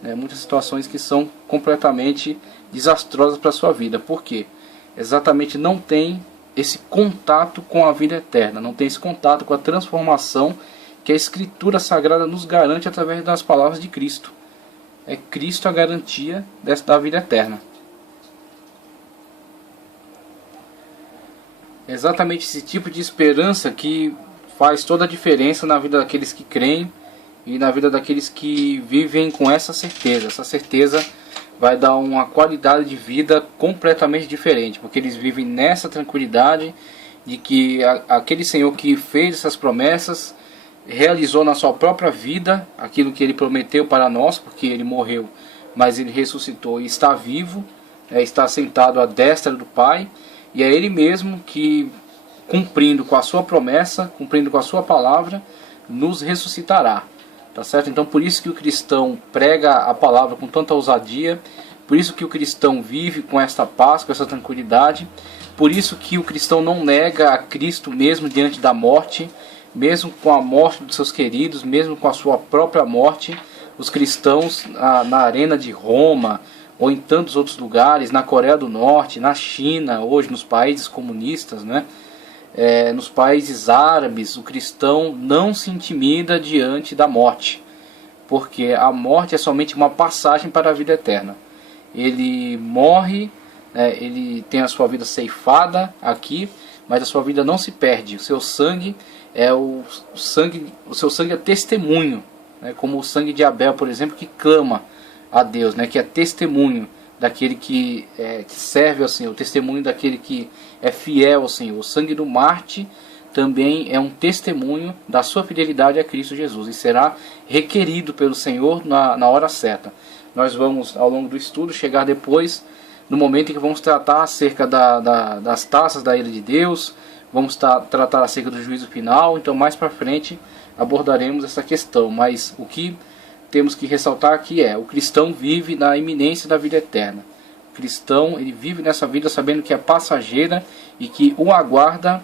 né? Muitas situações que são completamente desastrosas para a sua vida. Por quê? Exatamente não tem esse contato com a vida eterna, não tem esse contato com a transformação que a Escritura Sagrada nos garante através das palavras de Cristo. É Cristo a garantia da vida eterna. É exatamente esse tipo de esperança que faz toda a diferença na vida daqueles que creem e na vida daqueles que vivem com essa certeza. Essa certeza vai dar uma qualidade de vida completamente diferente, porque eles vivem nessa tranquilidade de que aquele Senhor que fez essas promessas realizou na sua própria vida aquilo que Ele prometeu para nós, porque Ele morreu, mas Ele ressuscitou e está vivo, está sentado à destra do Pai, e é Ele mesmo que, cumprindo com a sua promessa, cumprindo com a sua palavra, nos ressuscitará. Tá certo? Então por isso que o cristão prega a palavra com tanta ousadia, por isso que o cristão vive com esta paz, com essa tranquilidade, por isso que o cristão não nega a Cristo mesmo diante da morte, mesmo com a morte dos seus queridos, mesmo com a sua própria morte. Os cristãos na arena de Roma, ou em tantos outros lugares, na Coreia do Norte, na China, hoje nos países comunistas, né? Nos países árabes, o cristão não se intimida diante da morte, porque a morte é somente uma passagem para a vida eterna. Ele morre, ele tem a sua vida ceifada aqui, mas a sua vida não se perde. O seu sangue é o seu sangue é testemunho, né? Como o sangue de Abel, por exemplo, que clama a Deus, né? Que é testemunho daquele que serve ao Senhor, o testemunho daquele que é fiel ao Senhor. O sangue do Marte também é um testemunho da sua fidelidade a Cristo Jesus e será requerido pelo Senhor na hora certa. Nós vamos, ao longo do estudo, chegar depois no momento em que vamos tratar acerca das taças da ira de Deus, vamos tratar acerca do juízo final. Então mais para frente abordaremos essa questão, mas o que temos que ressaltar aqui o cristão vive na iminência da vida eterna. O cristão, ele vive nessa vida sabendo que é passageira e que o aguarda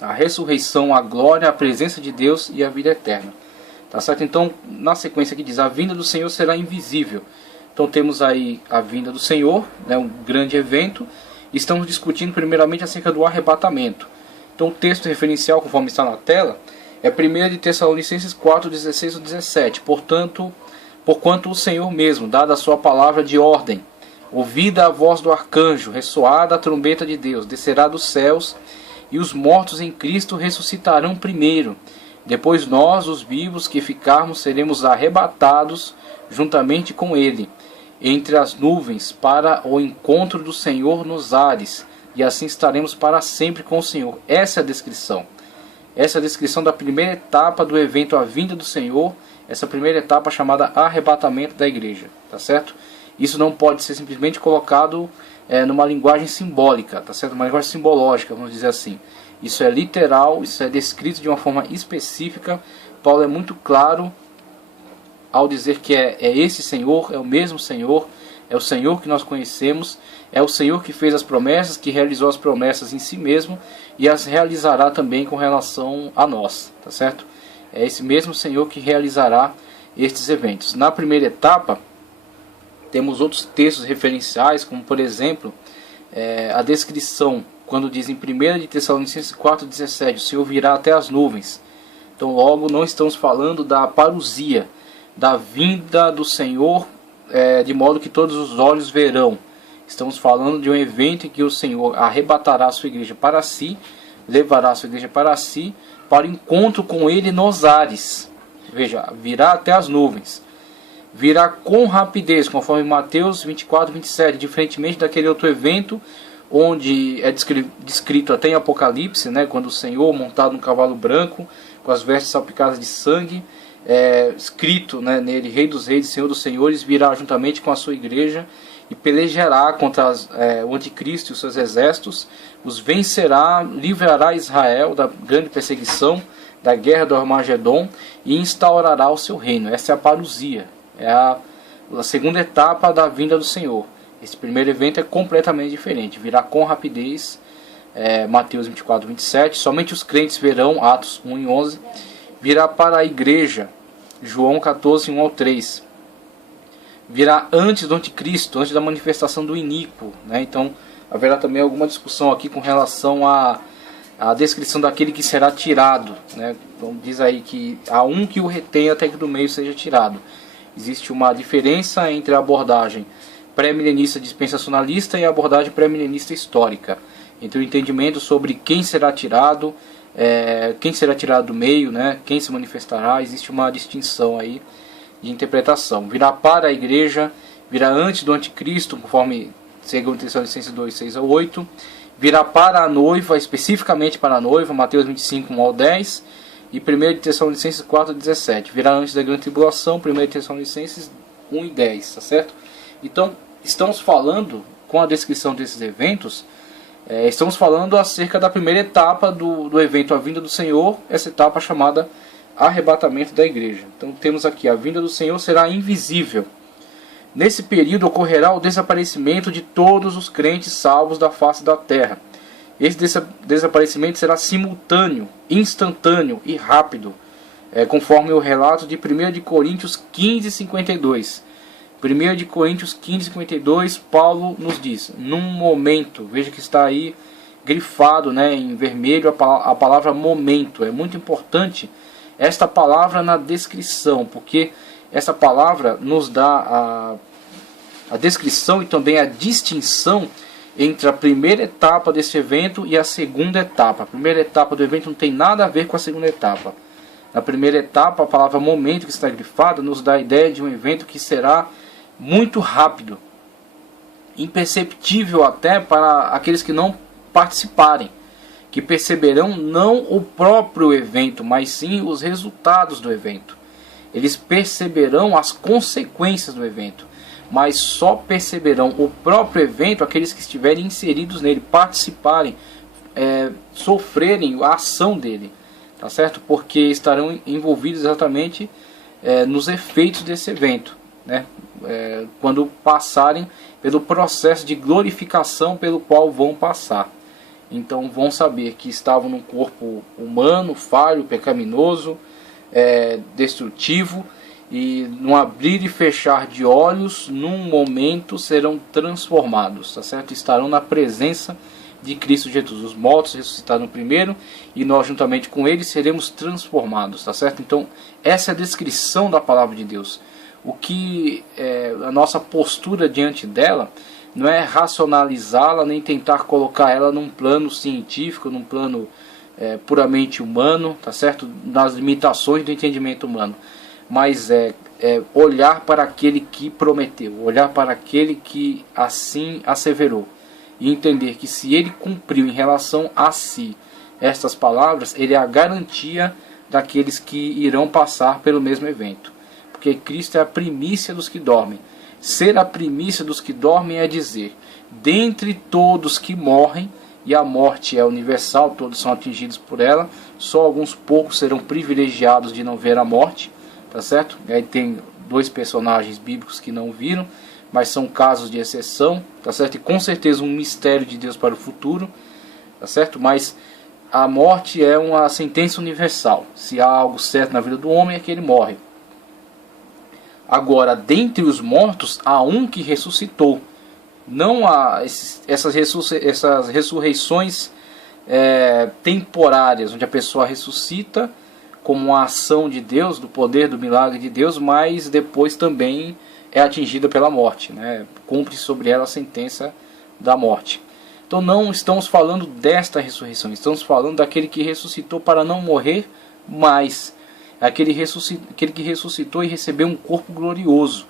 a ressurreição, a glória, a presença de Deus e a vida eterna. Tá certo? Então, na sequência aqui diz, a vinda do Senhor será invisível. Então temos aí a vinda do Senhor, né, um grande evento. Estamos discutindo primeiramente acerca do arrebatamento. Então o texto referencial, conforme está na tela, é 1 de Tessalonicenses 4, 16 ou 17. Porquanto o Senhor mesmo, dada a sua palavra de ordem, ouvida a voz do arcanjo, ressoada a trombeta de Deus, descerá dos céus, e os mortos em Cristo ressuscitarão primeiro. Depois nós, os vivos que ficarmos, seremos arrebatados juntamente com Ele, entre as nuvens, para o encontro do Senhor nos ares, e assim estaremos para sempre com o Senhor. Essa é a descrição. Essa é a descrição da primeira etapa do evento, a vinda do Senhor, essa primeira etapa chamada arrebatamento da igreja, tá certo? Isso não pode ser simplesmente colocado numa linguagem simbólica, tá certo? Uma linguagem simbológica, vamos dizer assim. Isso é literal, isso é descrito de uma forma específica. Paulo é muito claro ao dizer que é esse Senhor, é o mesmo Senhor, é o Senhor que nós conhecemos, é o Senhor que fez as promessas, que realizou as promessas em si mesmo e as realizará também com relação a nós, tá certo? É esse mesmo Senhor que realizará estes eventos. Na primeira etapa, temos outros textos referenciais, como por exemplo, a descrição, quando diz em 1 de Tessalonicenses 4,17, o Senhor virá até as nuvens. Então logo não estamos falando da parousia, da vinda do Senhor, de modo que todos os olhos verão. Estamos falando de um evento em que o Senhor arrebatará a sua igreja para si, levará a sua igreja para si, para o encontro com Ele nos ares. Veja, virá até as nuvens. Virá com rapidez, conforme Mateus 24, 27, diferentemente daquele outro evento, onde é descrito até em Apocalipse, né, quando o Senhor, montado num cavalo branco, com as vestes salpicadas de sangue, escrito, né, nele, Rei dos Reis, Senhor dos Senhores, virá juntamente com a sua igreja e pelejará contra o anticristo e os seus exércitos, os vencerá, livrará Israel da grande perseguição, da guerra do Armagedon e instaurará o seu reino. Essa é a parousia, é a segunda etapa da vinda do Senhor. Esse primeiro evento é completamente diferente, virá com rapidez, Mateus 24, 27, somente os crentes verão, Atos 1 e 11, virá para a igreja, João 14, 1 ao 3, virá antes do anticristo, antes da manifestação do iníquo, né? Então haverá também alguma discussão aqui com relação a a descrição daquele que será tirado, né? Então diz aí que há um que o retém até que do meio seja tirado. Existe uma diferença entre a abordagem pré-milenista dispensacionalista e a abordagem pré-milenista histórica. Entre o entendimento sobre quem será tirado do meio, né? Quem se manifestará, existe uma distinção aí de interpretação. Virá para a igreja, virá antes do anticristo, conforme 2 Tessalonicenses 2, 6 a 8. Virá para a noiva, especificamente para a noiva, Mateus 25, 1 ao 10. E 1 Tessalonicenses 4, 17. Virá antes da grande tribulação, 1 Tessalonicenses 1 e 10, tá certo? Então, estamos falando, com a descrição desses eventos, estamos falando acerca da primeira etapa do evento A Vinda do Senhor, essa etapa chamada arrebatamento da igreja. Então temos aqui, a vinda do Senhor será invisível. Nesse período ocorrerá o desaparecimento de todos os crentes salvos da face da terra. Esse desaparecimento será simultâneo, instantâneo e rápido, conforme o relato de 1 de Coríntios 15, 52. 1 de Coríntios 15, 52, Paulo nos diz, num momento, veja que está aí grifado, né, em vermelho a palavra momento. É muito importante esta palavra na descrição, porque essa palavra nos dá a descrição e também a distinção entre a primeira etapa desse evento e a segunda etapa. A primeira etapa do evento não tem nada a ver com a segunda etapa. Na primeira etapa, a palavra momento que está grifada nos dá a ideia de um evento que será muito rápido, imperceptível até para aqueles que não participarem, que perceberão não o próprio evento, mas sim os resultados do evento. Eles perceberão as consequências do evento, mas só perceberão o próprio evento aqueles que estiverem inseridos nele, participarem, sofrerem a ação dele, tá certo? Porque estarão envolvidos exatamente nos efeitos desse evento, né? Quando passarem pelo processo de glorificação pelo qual vão passar. Então vão saber que estavam num corpo humano, falho, pecaminoso, destrutivo, e num abrir e fechar de olhos, num momento serão transformados, tá certo? Estarão na presença de Cristo Jesus. Os mortos ressuscitaram primeiro e nós juntamente com eles seremos transformados, tá certo? Então essa é a descrição da palavra de Deus. O que a nossa postura diante dela não é racionalizá-la, nem tentar colocar ela num plano científico, num plano puramente humano, tá certo? Nas limitações do entendimento humano. Mas olhar para aquele que prometeu, olhar para aquele que assim asseverou, e entender que se ele cumpriu em relação a si estas palavras, ele é a garantia daqueles que irão passar pelo mesmo evento. Porque Cristo é a primícia dos que dormem. Ser a primícia dos que dormem é dizer, dentre todos que morrem, e a morte é universal, todos são atingidos por ela, só alguns poucos serão privilegiados de não ver a morte, tá certo? E aí tem dois personagens bíblicos que não viram, mas são casos de exceção, tá certo? E com certeza um mistério de Deus para o futuro, tá certo? Mas a morte é uma sentença universal. Se há algo certo na vida do homem é que ele morre. Agora, dentre os mortos, há um que ressuscitou. Não há essas ressurreições temporárias, onde a pessoa ressuscita como uma ação de Deus, do poder, do milagre de Deus, mas depois também é atingida pela morte, né? Cumpre sobre ela a sentença da morte. Então não estamos falando desta ressurreição, estamos falando daquele que ressuscitou para não morrer mais. Aquele que ressuscitou e recebeu um corpo glorioso,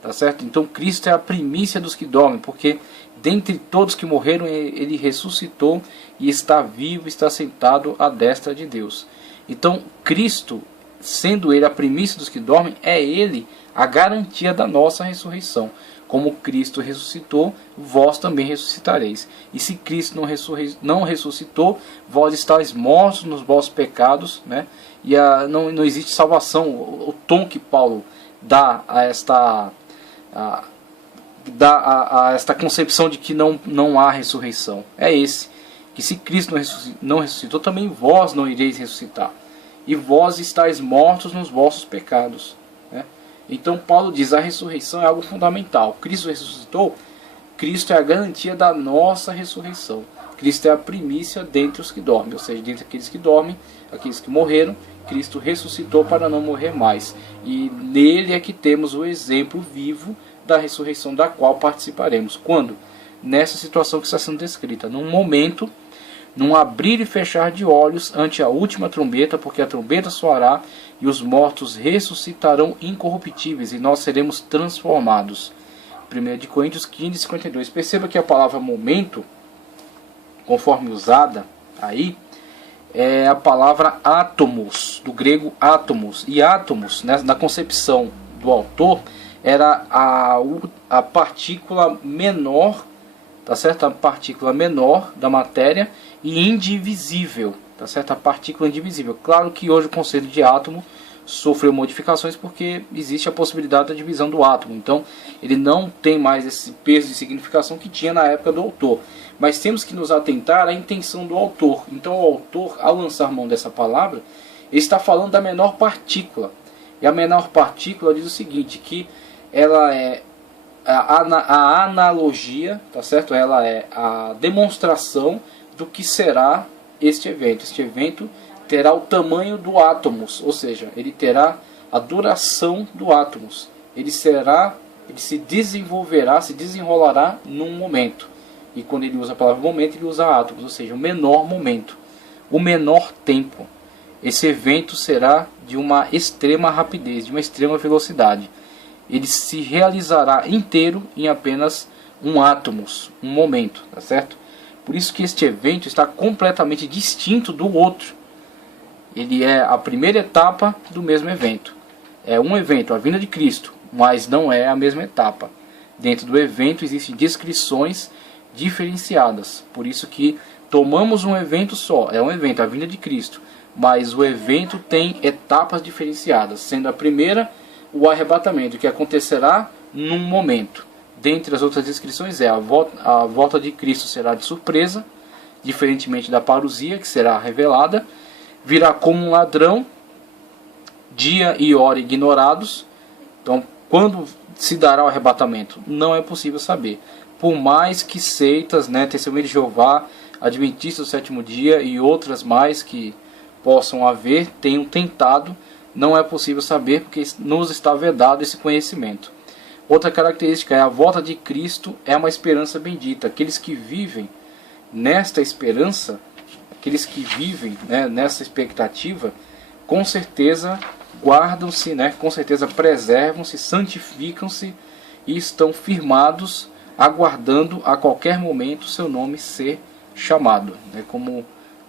tá certo? Então Cristo é a primícia dos que dormem, porque dentre todos que morreram ele ressuscitou e está vivo, está sentado à destra de Deus. Então Cristo, sendo ele a primícia dos que dormem, é ele a garantia da nossa ressurreição. Como Cristo ressuscitou, vós também ressuscitareis. E se Cristo não ressuscitou, vós estáis mortos nos vossos pecados, né? E não existe salvação. O tom que Paulo dá a esta concepção de que não há ressurreição é esse, que se Cristo não ressuscitou, também vós não ireis ressuscitar. E vós estáis mortos nos vossos pecados, né? Então Paulo diz, a ressurreição é algo fundamental. Cristo ressuscitou, Cristo é a garantia da nossa ressurreição. Cristo é a primícia dentre os que dormem, ou seja, dentre aqueles que dormem, aqueles que morreram, Cristo ressuscitou para não morrer mais. E nele é que temos o exemplo vivo da ressurreição da qual participaremos. Quando? Nessa situação que está sendo descrita, num momento, num abrir e fechar de olhos ante a última trombeta, porque a trombeta soará e os mortos ressuscitarão incorruptíveis e nós seremos transformados. 1 Coríntios 15, 52. Perceba que a palavra momento, conforme usada aí, é a palavra átomos, do grego átomos. E átomos, né, na concepção do autor, era a partícula menor, tá certo? A partícula menor da matéria e indivisível, tá certo? A partícula indivisível. Claro que hoje o conceito de átomo sofreu modificações porque existe a possibilidade da divisão do átomo. Então, ele não tem mais esse peso de significação que tinha na época do autor. Mas temos que nos atentar à intenção do autor. Então, o autor, ao lançar mão dessa palavra, ele está falando da menor partícula. E a menor partícula diz o seguinte, que ela é a analogia, tá certo? Ela é a demonstração do que será este evento. Este evento terá o tamanho do átomos, ou seja, ele terá a duração do átomos. Ele se desenvolverá, se desenrolará num momento. E quando ele usa a palavra momento, ele usa átomos, ou seja, o menor momento, o menor tempo. Esse evento será de uma extrema rapidez, de uma extrema velocidade. Ele se realizará inteiro em apenas um átomos, um momento, tá certo? Por isso que este evento está completamente distinto do outro. Ele é a primeira etapa do mesmo evento. É um evento, a vinda de Cristo, mas não é a mesma etapa. Dentro do evento existem descrições diferenciadas. Por isso que tomamos um evento só, é um evento, a vinda de Cristo. Mas o evento tem etapas diferenciadas, sendo a primeira o arrebatamento, que acontecerá num momento. Dentre as outras descrições a volta de Cristo será de surpresa, diferentemente da parousia, que será revelada. Virá como um ladrão, dia e hora ignorados. Então, quando se dará o arrebatamento? Não é possível saber. Por mais que seitas, Testemunha de Jeová, Adventistas do Sétimo Dia e outras mais que possam haver, tenham tentado, não é possível saber porque nos está vedado esse conhecimento. Outra característica é a volta de Cristo é uma esperança bendita. Aqueles que vivem nesta esperança, aqueles que vivem nessa expectativa, com certeza guardam-se, com certeza preservam-se, santificam-se e estão firmados, aguardando a qualquer momento seu nome ser chamado, como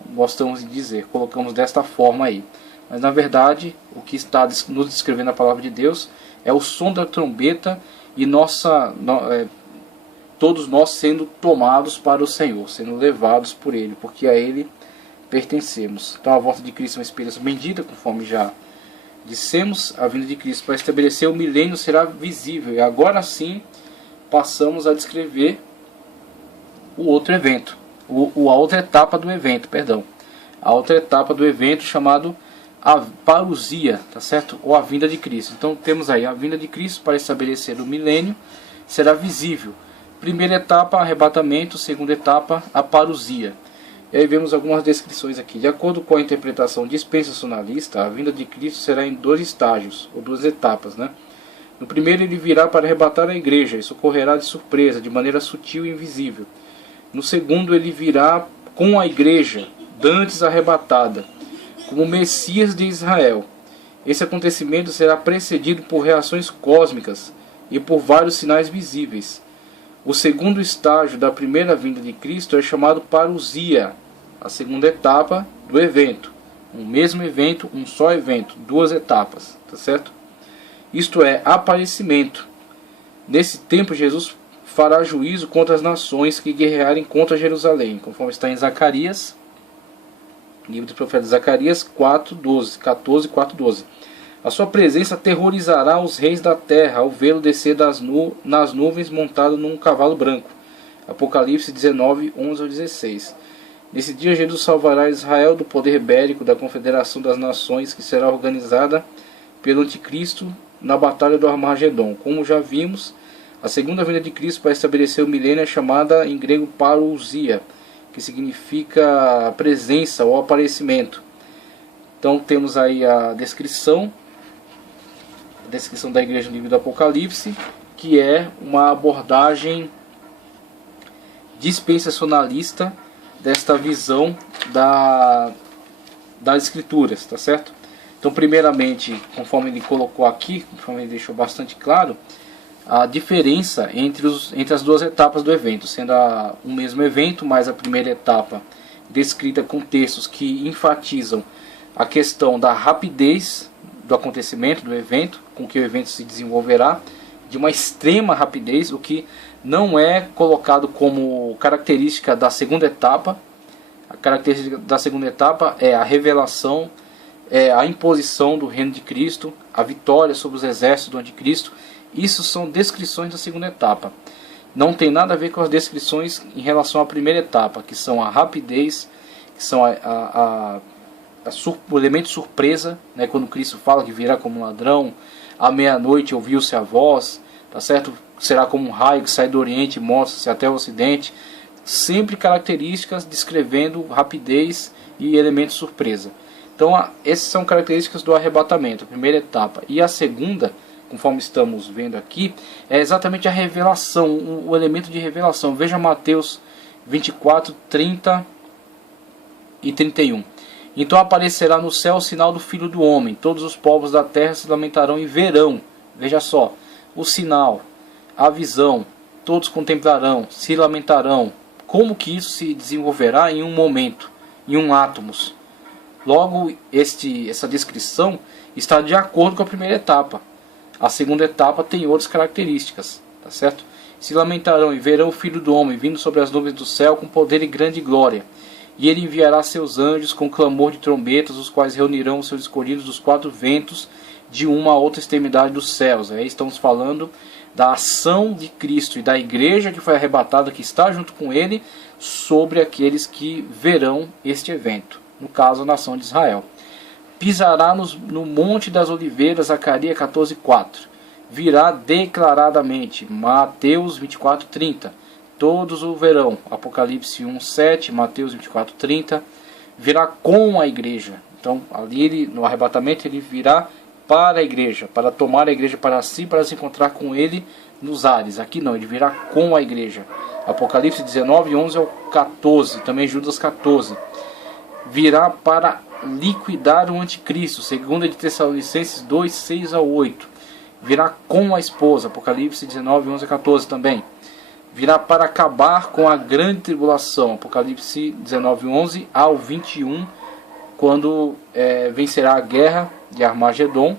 gostamos de dizer, colocamos desta forma aí. Mas na verdade, o que está nos descrevendo a palavra de Deus é o som da trombeta e todos nós sendo tomados para o Senhor, sendo levados por Ele, porque a Ele pertencemos. Então a volta de Cristo é uma experiência bendita, conforme já dissemos. A vinda de Cristo para estabelecer o milênio será visível. E agora sim passamos a descrever o outro evento, a outra etapa do evento, perdão. A outra etapa do evento chamado a parousia, tá certo? Ou a vinda de Cristo. Então temos aí a vinda de Cristo para estabelecer o milênio, será visível. Primeira etapa, arrebatamento. Segunda etapa, a parousia. E aí vemos algumas descrições aqui. De acordo com a interpretação dispensacionalista, a vinda de Cristo será em 2 estágios, ou 2 etapas, No primeiro ele virá para arrebatar a igreja, isso ocorrerá de surpresa, de maneira sutil e invisível. No segundo ele virá com a igreja, dantes arrebatada, como Messias de Israel. Esse acontecimento será precedido por reações cósmicas e por vários sinais visíveis. O segundo estágio da primeira vinda de Cristo é chamado parousia, a segunda etapa do evento. Um mesmo evento, um só evento, 2 etapas, tá certo? Isto é, aparecimento. Nesse tempo Jesus fará juízo contra as nações que guerrearem contra Jerusalém, conforme está em Zacarias, livro do profeta Zacarias 4:12, 14, 4:12. A sua presença aterrorizará os reis da terra ao vê-lo descer nas nuvens montado num cavalo branco. Apocalipse 19, 11 ao 16. Nesse dia Jesus salvará Israel do poder bélico da confederação das nações que será organizada pelo anticristo na batalha do Armagedon. Como já vimos, a segunda vinda de Cristo para estabelecer o milênio é chamada em grego parousia, que significa presença ou aparecimento. Então temos aí a descrição da igreja no livro do Apocalipse, que é uma abordagem dispensacionalista desta visão das escrituras, tá certo? Então, primeiramente, conforme ele colocou aqui, conforme ele deixou bastante claro, a diferença entre as duas etapas do evento, sendo um mesmo evento, mas a primeira etapa descrita com textos que enfatizam a questão da rapidez do acontecimento, do evento, com que o evento se desenvolverá, de uma extrema rapidez, o que não é colocado como característica da segunda etapa. A característica da segunda etapa é a revelação, é a imposição do reino de Cristo, a vitória sobre os exércitos do anticristo. Isso são descrições da segunda etapa. Não tem nada a ver com as descrições em relação à primeira etapa, que são a rapidez, que são o elemento surpresa, né, quando Cristo fala que virá como um ladrão, à meia-noite ouviu-se a voz, tá certo? Será como um raio que sai do oriente e mostra-se até o ocidente. Sempre características descrevendo rapidez e elemento surpresa. Então essas são características do arrebatamento, a primeira etapa. E a segunda, conforme estamos vendo aqui, é exatamente a revelação, o elemento de revelação. Veja Mateus 24, 30 e 31. Então aparecerá no céu o sinal do Filho do Homem. Todos os povos da terra se lamentarão e verão. Veja só, o sinal, a visão, todos contemplarão, se lamentarão. Como que isso se desenvolverá em um momento, em um átomos? Logo, essa descrição está de acordo com a primeira etapa. A segunda etapa tem outras características, tá certo? Se lamentarão e verão o Filho do Homem vindo sobre as nuvens do céu com poder e grande glória. E ele enviará seus anjos com clamor de trombetas, os quais reunirão os seus escolhidos dos quatro ventos de uma a outra extremidade dos céus. Aí estamos falando da ação de Cristo e da igreja que foi arrebatada, que está junto com ele, sobre aqueles que verão este evento. No caso, a nação de Israel. Pisará no Monte das Oliveiras, Zacarias 14:4. Virá declaradamente, Mateus 24:30. Todos o verão, Apocalipse 1:7, Mateus 24:30. Virá com a igreja. Então, ali no arrebatamento, ele virá para a igreja, para tomar a igreja para si, para se encontrar com ele nos ares. Aqui não, ele virá com a igreja. Apocalipse 19:11 ao 14, também Judas 14. Virá para liquidar o anticristo, segundo de Tessalonicenses 2:6 ao 8. Virá com a esposa, Apocalipse 19:11 a 14 também. Virá para acabar com a grande tribulação, Apocalipse 19:11 ao 21, quando vencerá a guerra de Armagedon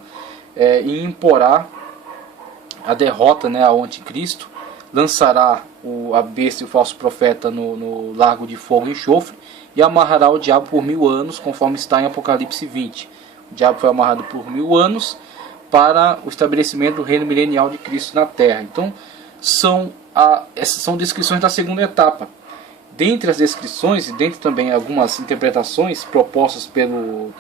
e imporá a derrota, né, ao anticristo, lançará a besta e o falso profeta no lago de fogo e enxofre e amarrará o diabo por 1000 anos, conforme está em Apocalipse 20. O diabo foi amarrado por 1000 anos para o estabelecimento do reino milenial de Cristo na terra. Então essas são descrições da segunda etapa. Dentre as descrições e dentre também algumas interpretações propostas pelo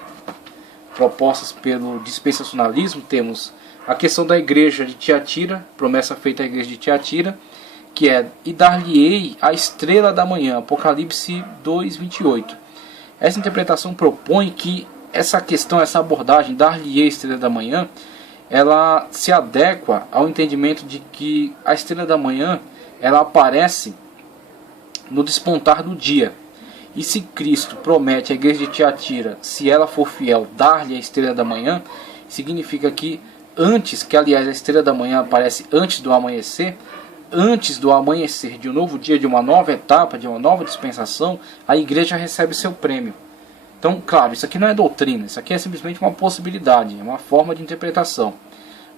dispensacionalismo, temos a questão da igreja de Tiatira, promessa feita à igreja de Tiatira, que é: e dar-lhe-ei a estrela da manhã, Apocalipse 2:28. Essa interpretação propõe que essa questão, essa abordagem, dar-lhe-ei a estrela da manhã, ela se adequa ao entendimento de que a estrela da manhã ela aparece no despontar do dia. E se Cristo promete à igreja de Tiatira, se ela for fiel, dar-lhe a estrela da manhã, significa que aliás a estrela da manhã aparece antes do amanhecer de um novo dia, de uma nova etapa, de uma nova dispensação, a igreja recebe seu prêmio. Então, claro, isso aqui não é doutrina, isso aqui é simplesmente uma possibilidade, é uma forma de interpretação.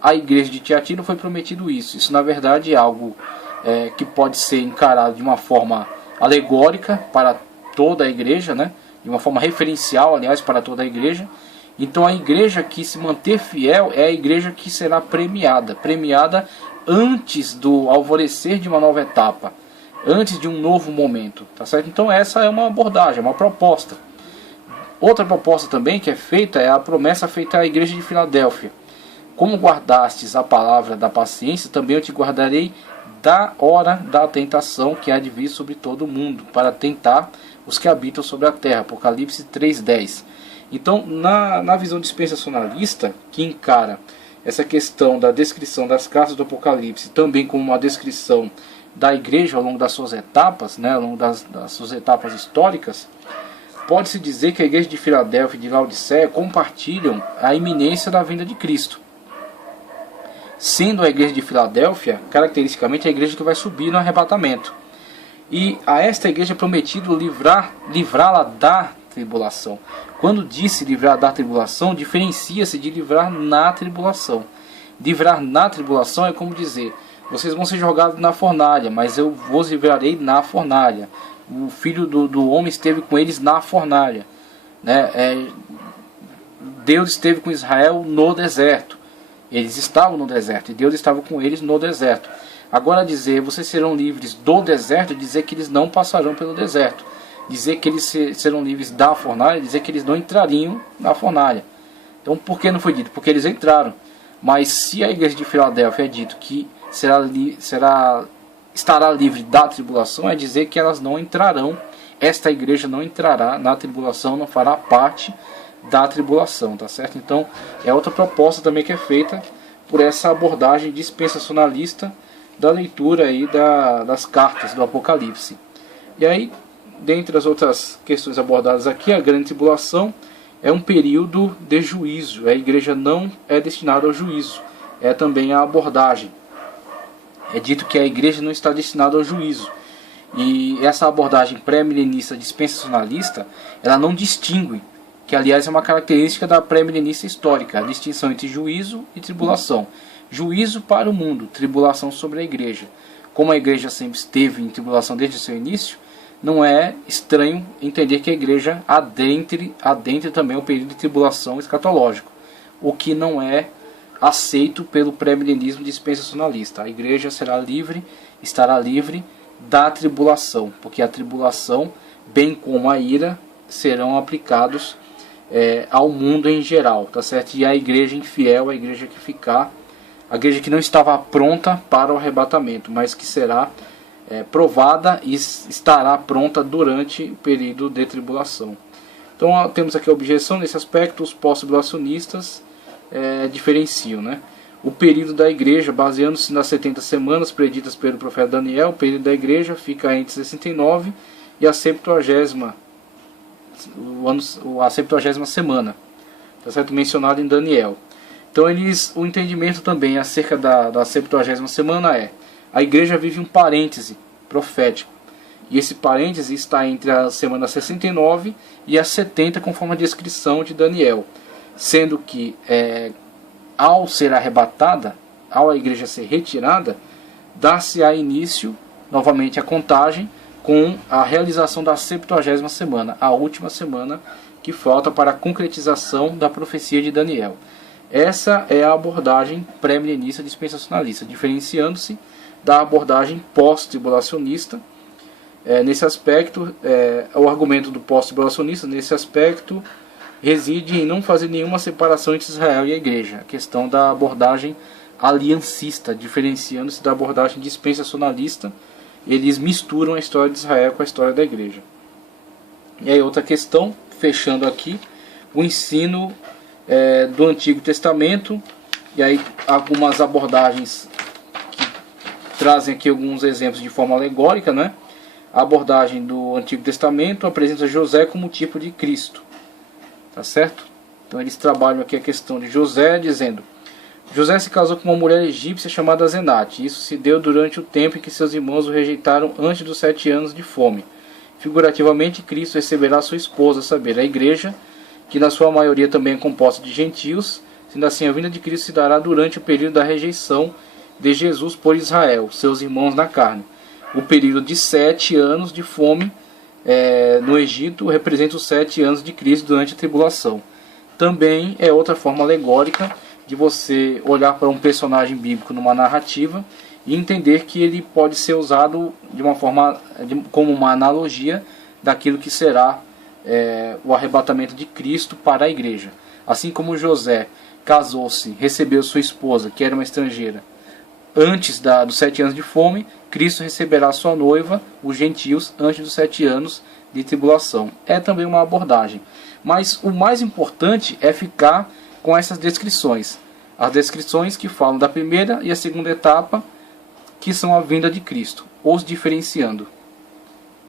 A igreja de Tiatira foi prometido isso. Isso, na verdade, é algo que pode ser encarado de uma forma alegórica para toda a igreja, né? De uma forma referencial, aliás, para toda a igreja. Então, a igreja que se manter fiel é a igreja que será premiada antes do alvorecer de uma nova etapa, antes de um novo momento, tá certo? Então, essa é uma abordagem, uma proposta. Outra proposta também que é feita é a promessa feita à igreja de Filadélfia: como guardastes a palavra da paciência, também eu te guardarei da hora da tentação que há de vir sobre todo o mundo, para tentar os que habitam sobre a terra. Apocalipse 3:10. Então, na visão dispensacionalista, que encara essa questão da descrição das cartas do Apocalipse também como uma descrição da igreja ao longo das suas etapas, né, ao longo das suas etapas históricas, pode-se dizer que a igreja de Filadélfia e de Laodiceia compartilham a iminência da vinda de Cristo. Sendo a igreja de Filadélfia, caracteristicamente, a igreja que vai subir no arrebatamento. E a esta igreja é prometido livrá-la da tribulação. Quando disse livrar da tribulação, diferencia-se de livrar na tribulação. Livrar na tribulação é como dizer: vocês vão ser jogados na fornalha, mas eu vos livrarei na fornalha. O filho do homem esteve com eles na fornalha, né? Deus esteve com Israel no deserto. Eles estavam no deserto e Deus estava com eles no deserto. Agora dizer vocês serão livres do deserto, dizer que eles não passarão pelo deserto. Dizer que eles serão livres da fornalha, dizer que eles não entrariam na fornalha. Então por que não foi dito? Porque eles entraram. Mas se a igreja de Filadélfia é dito que estará livre da tribulação, é dizer que elas não entrarão, esta igreja não entrará na tribulação, não fará parte da tribulação, tá certo? Então é outra proposta também que é feita por essa abordagem dispensacionalista da leitura aí das cartas do Apocalipse. E aí, dentre as outras questões abordadas aqui, a grande tribulação é um período de juízo. A igreja não é destinada ao juízo, é também a abordagem. É dito que a igreja não está destinada ao juízo. E essa abordagem pré-milenista dispensacionalista, ela não distingue, que aliás é uma característica da pré-milenista histórica, a distinção entre juízo e tribulação. Juízo para o mundo, tribulação sobre a igreja. Como a igreja sempre esteve em tribulação desde o seu início, não é estranho entender que a igreja adentre também o período de tribulação escatológico, o que não é aceito pelo pré-milenismo dispensacionalista. A igreja estará livre da tribulação, porque a tribulação, bem como a ira, serão aplicados ao mundo em geral, tá certo? E a igreja infiel, a igreja que não estava pronta para o arrebatamento, mas que será provada e estará pronta durante o período de tribulação. Então temos aqui a objeção nesse aspecto. Os pós-tribulacionistas diferenciam, né? O período da igreja, baseando-se nas 70 semanas preditas pelo profeta Daniel, o período da igreja fica entre 69 e a 70ª semana, tá certo? Mencionado em Daniel. Então o entendimento também acerca da 70ª semana é: a igreja vive um parêntese profético, e esse parêntese está entre a semana 69 e a 70, conforme a descrição de Daniel, sendo que ao ser arrebatada, ao a igreja ser retirada, dá-se-á início novamente a contagem com a realização da 70ª semana, a última semana que falta para a concretização da profecia de Daniel. Essa é a abordagem pré-milenista dispensacionalista, diferenciando-se da abordagem pós-tribulacionista. Nesse aspecto, o argumento do pós-tribulacionista, nesse aspecto, reside em não fazer nenhuma separação entre Israel e a igreja. A questão da abordagem aliancista, diferenciando-se da abordagem dispensacionalista. Eles misturam a história de Israel com a história da igreja. E aí outra questão, fechando aqui, o ensino do Antigo Testamento, e aí algumas abordagens que trazem aqui alguns exemplos de forma alegórica, né? A abordagem do Antigo Testamento apresenta José como tipo de Cristo, tá certo? Então eles trabalham aqui a questão de José, dizendo: José se casou com uma mulher egípcia chamada Zenate. Isso se deu durante o tempo em que seus irmãos o rejeitaram antes dos 7 anos de fome. Figurativamente, Cristo receberá sua esposa, a saber, a igreja, que na sua maioria também é composta de gentios. Sendo assim, a vinda de Cristo se dará durante o período da rejeição de Jesus por Israel, seus irmãos na carne. O período de 7 anos de fome no Egito representa os 7 anos de Cristo durante a tribulação. Também é outra forma alegórica de você olhar para um personagem bíblico numa narrativa e entender que ele pode ser usado de uma forma, como uma analogia daquilo que será o arrebatamento de Cristo para a igreja. Assim como José casou-se, recebeu sua esposa, que era uma estrangeira, antes dos 7 anos de fome, Cristo receberá sua noiva, os gentios, antes dos 7 anos de tribulação. É também uma abordagem. Mas o mais importante é ficar com essas descrições. As descrições que falam da primeira e a segunda etapa, que são a vinda de Cristo, os diferenciando.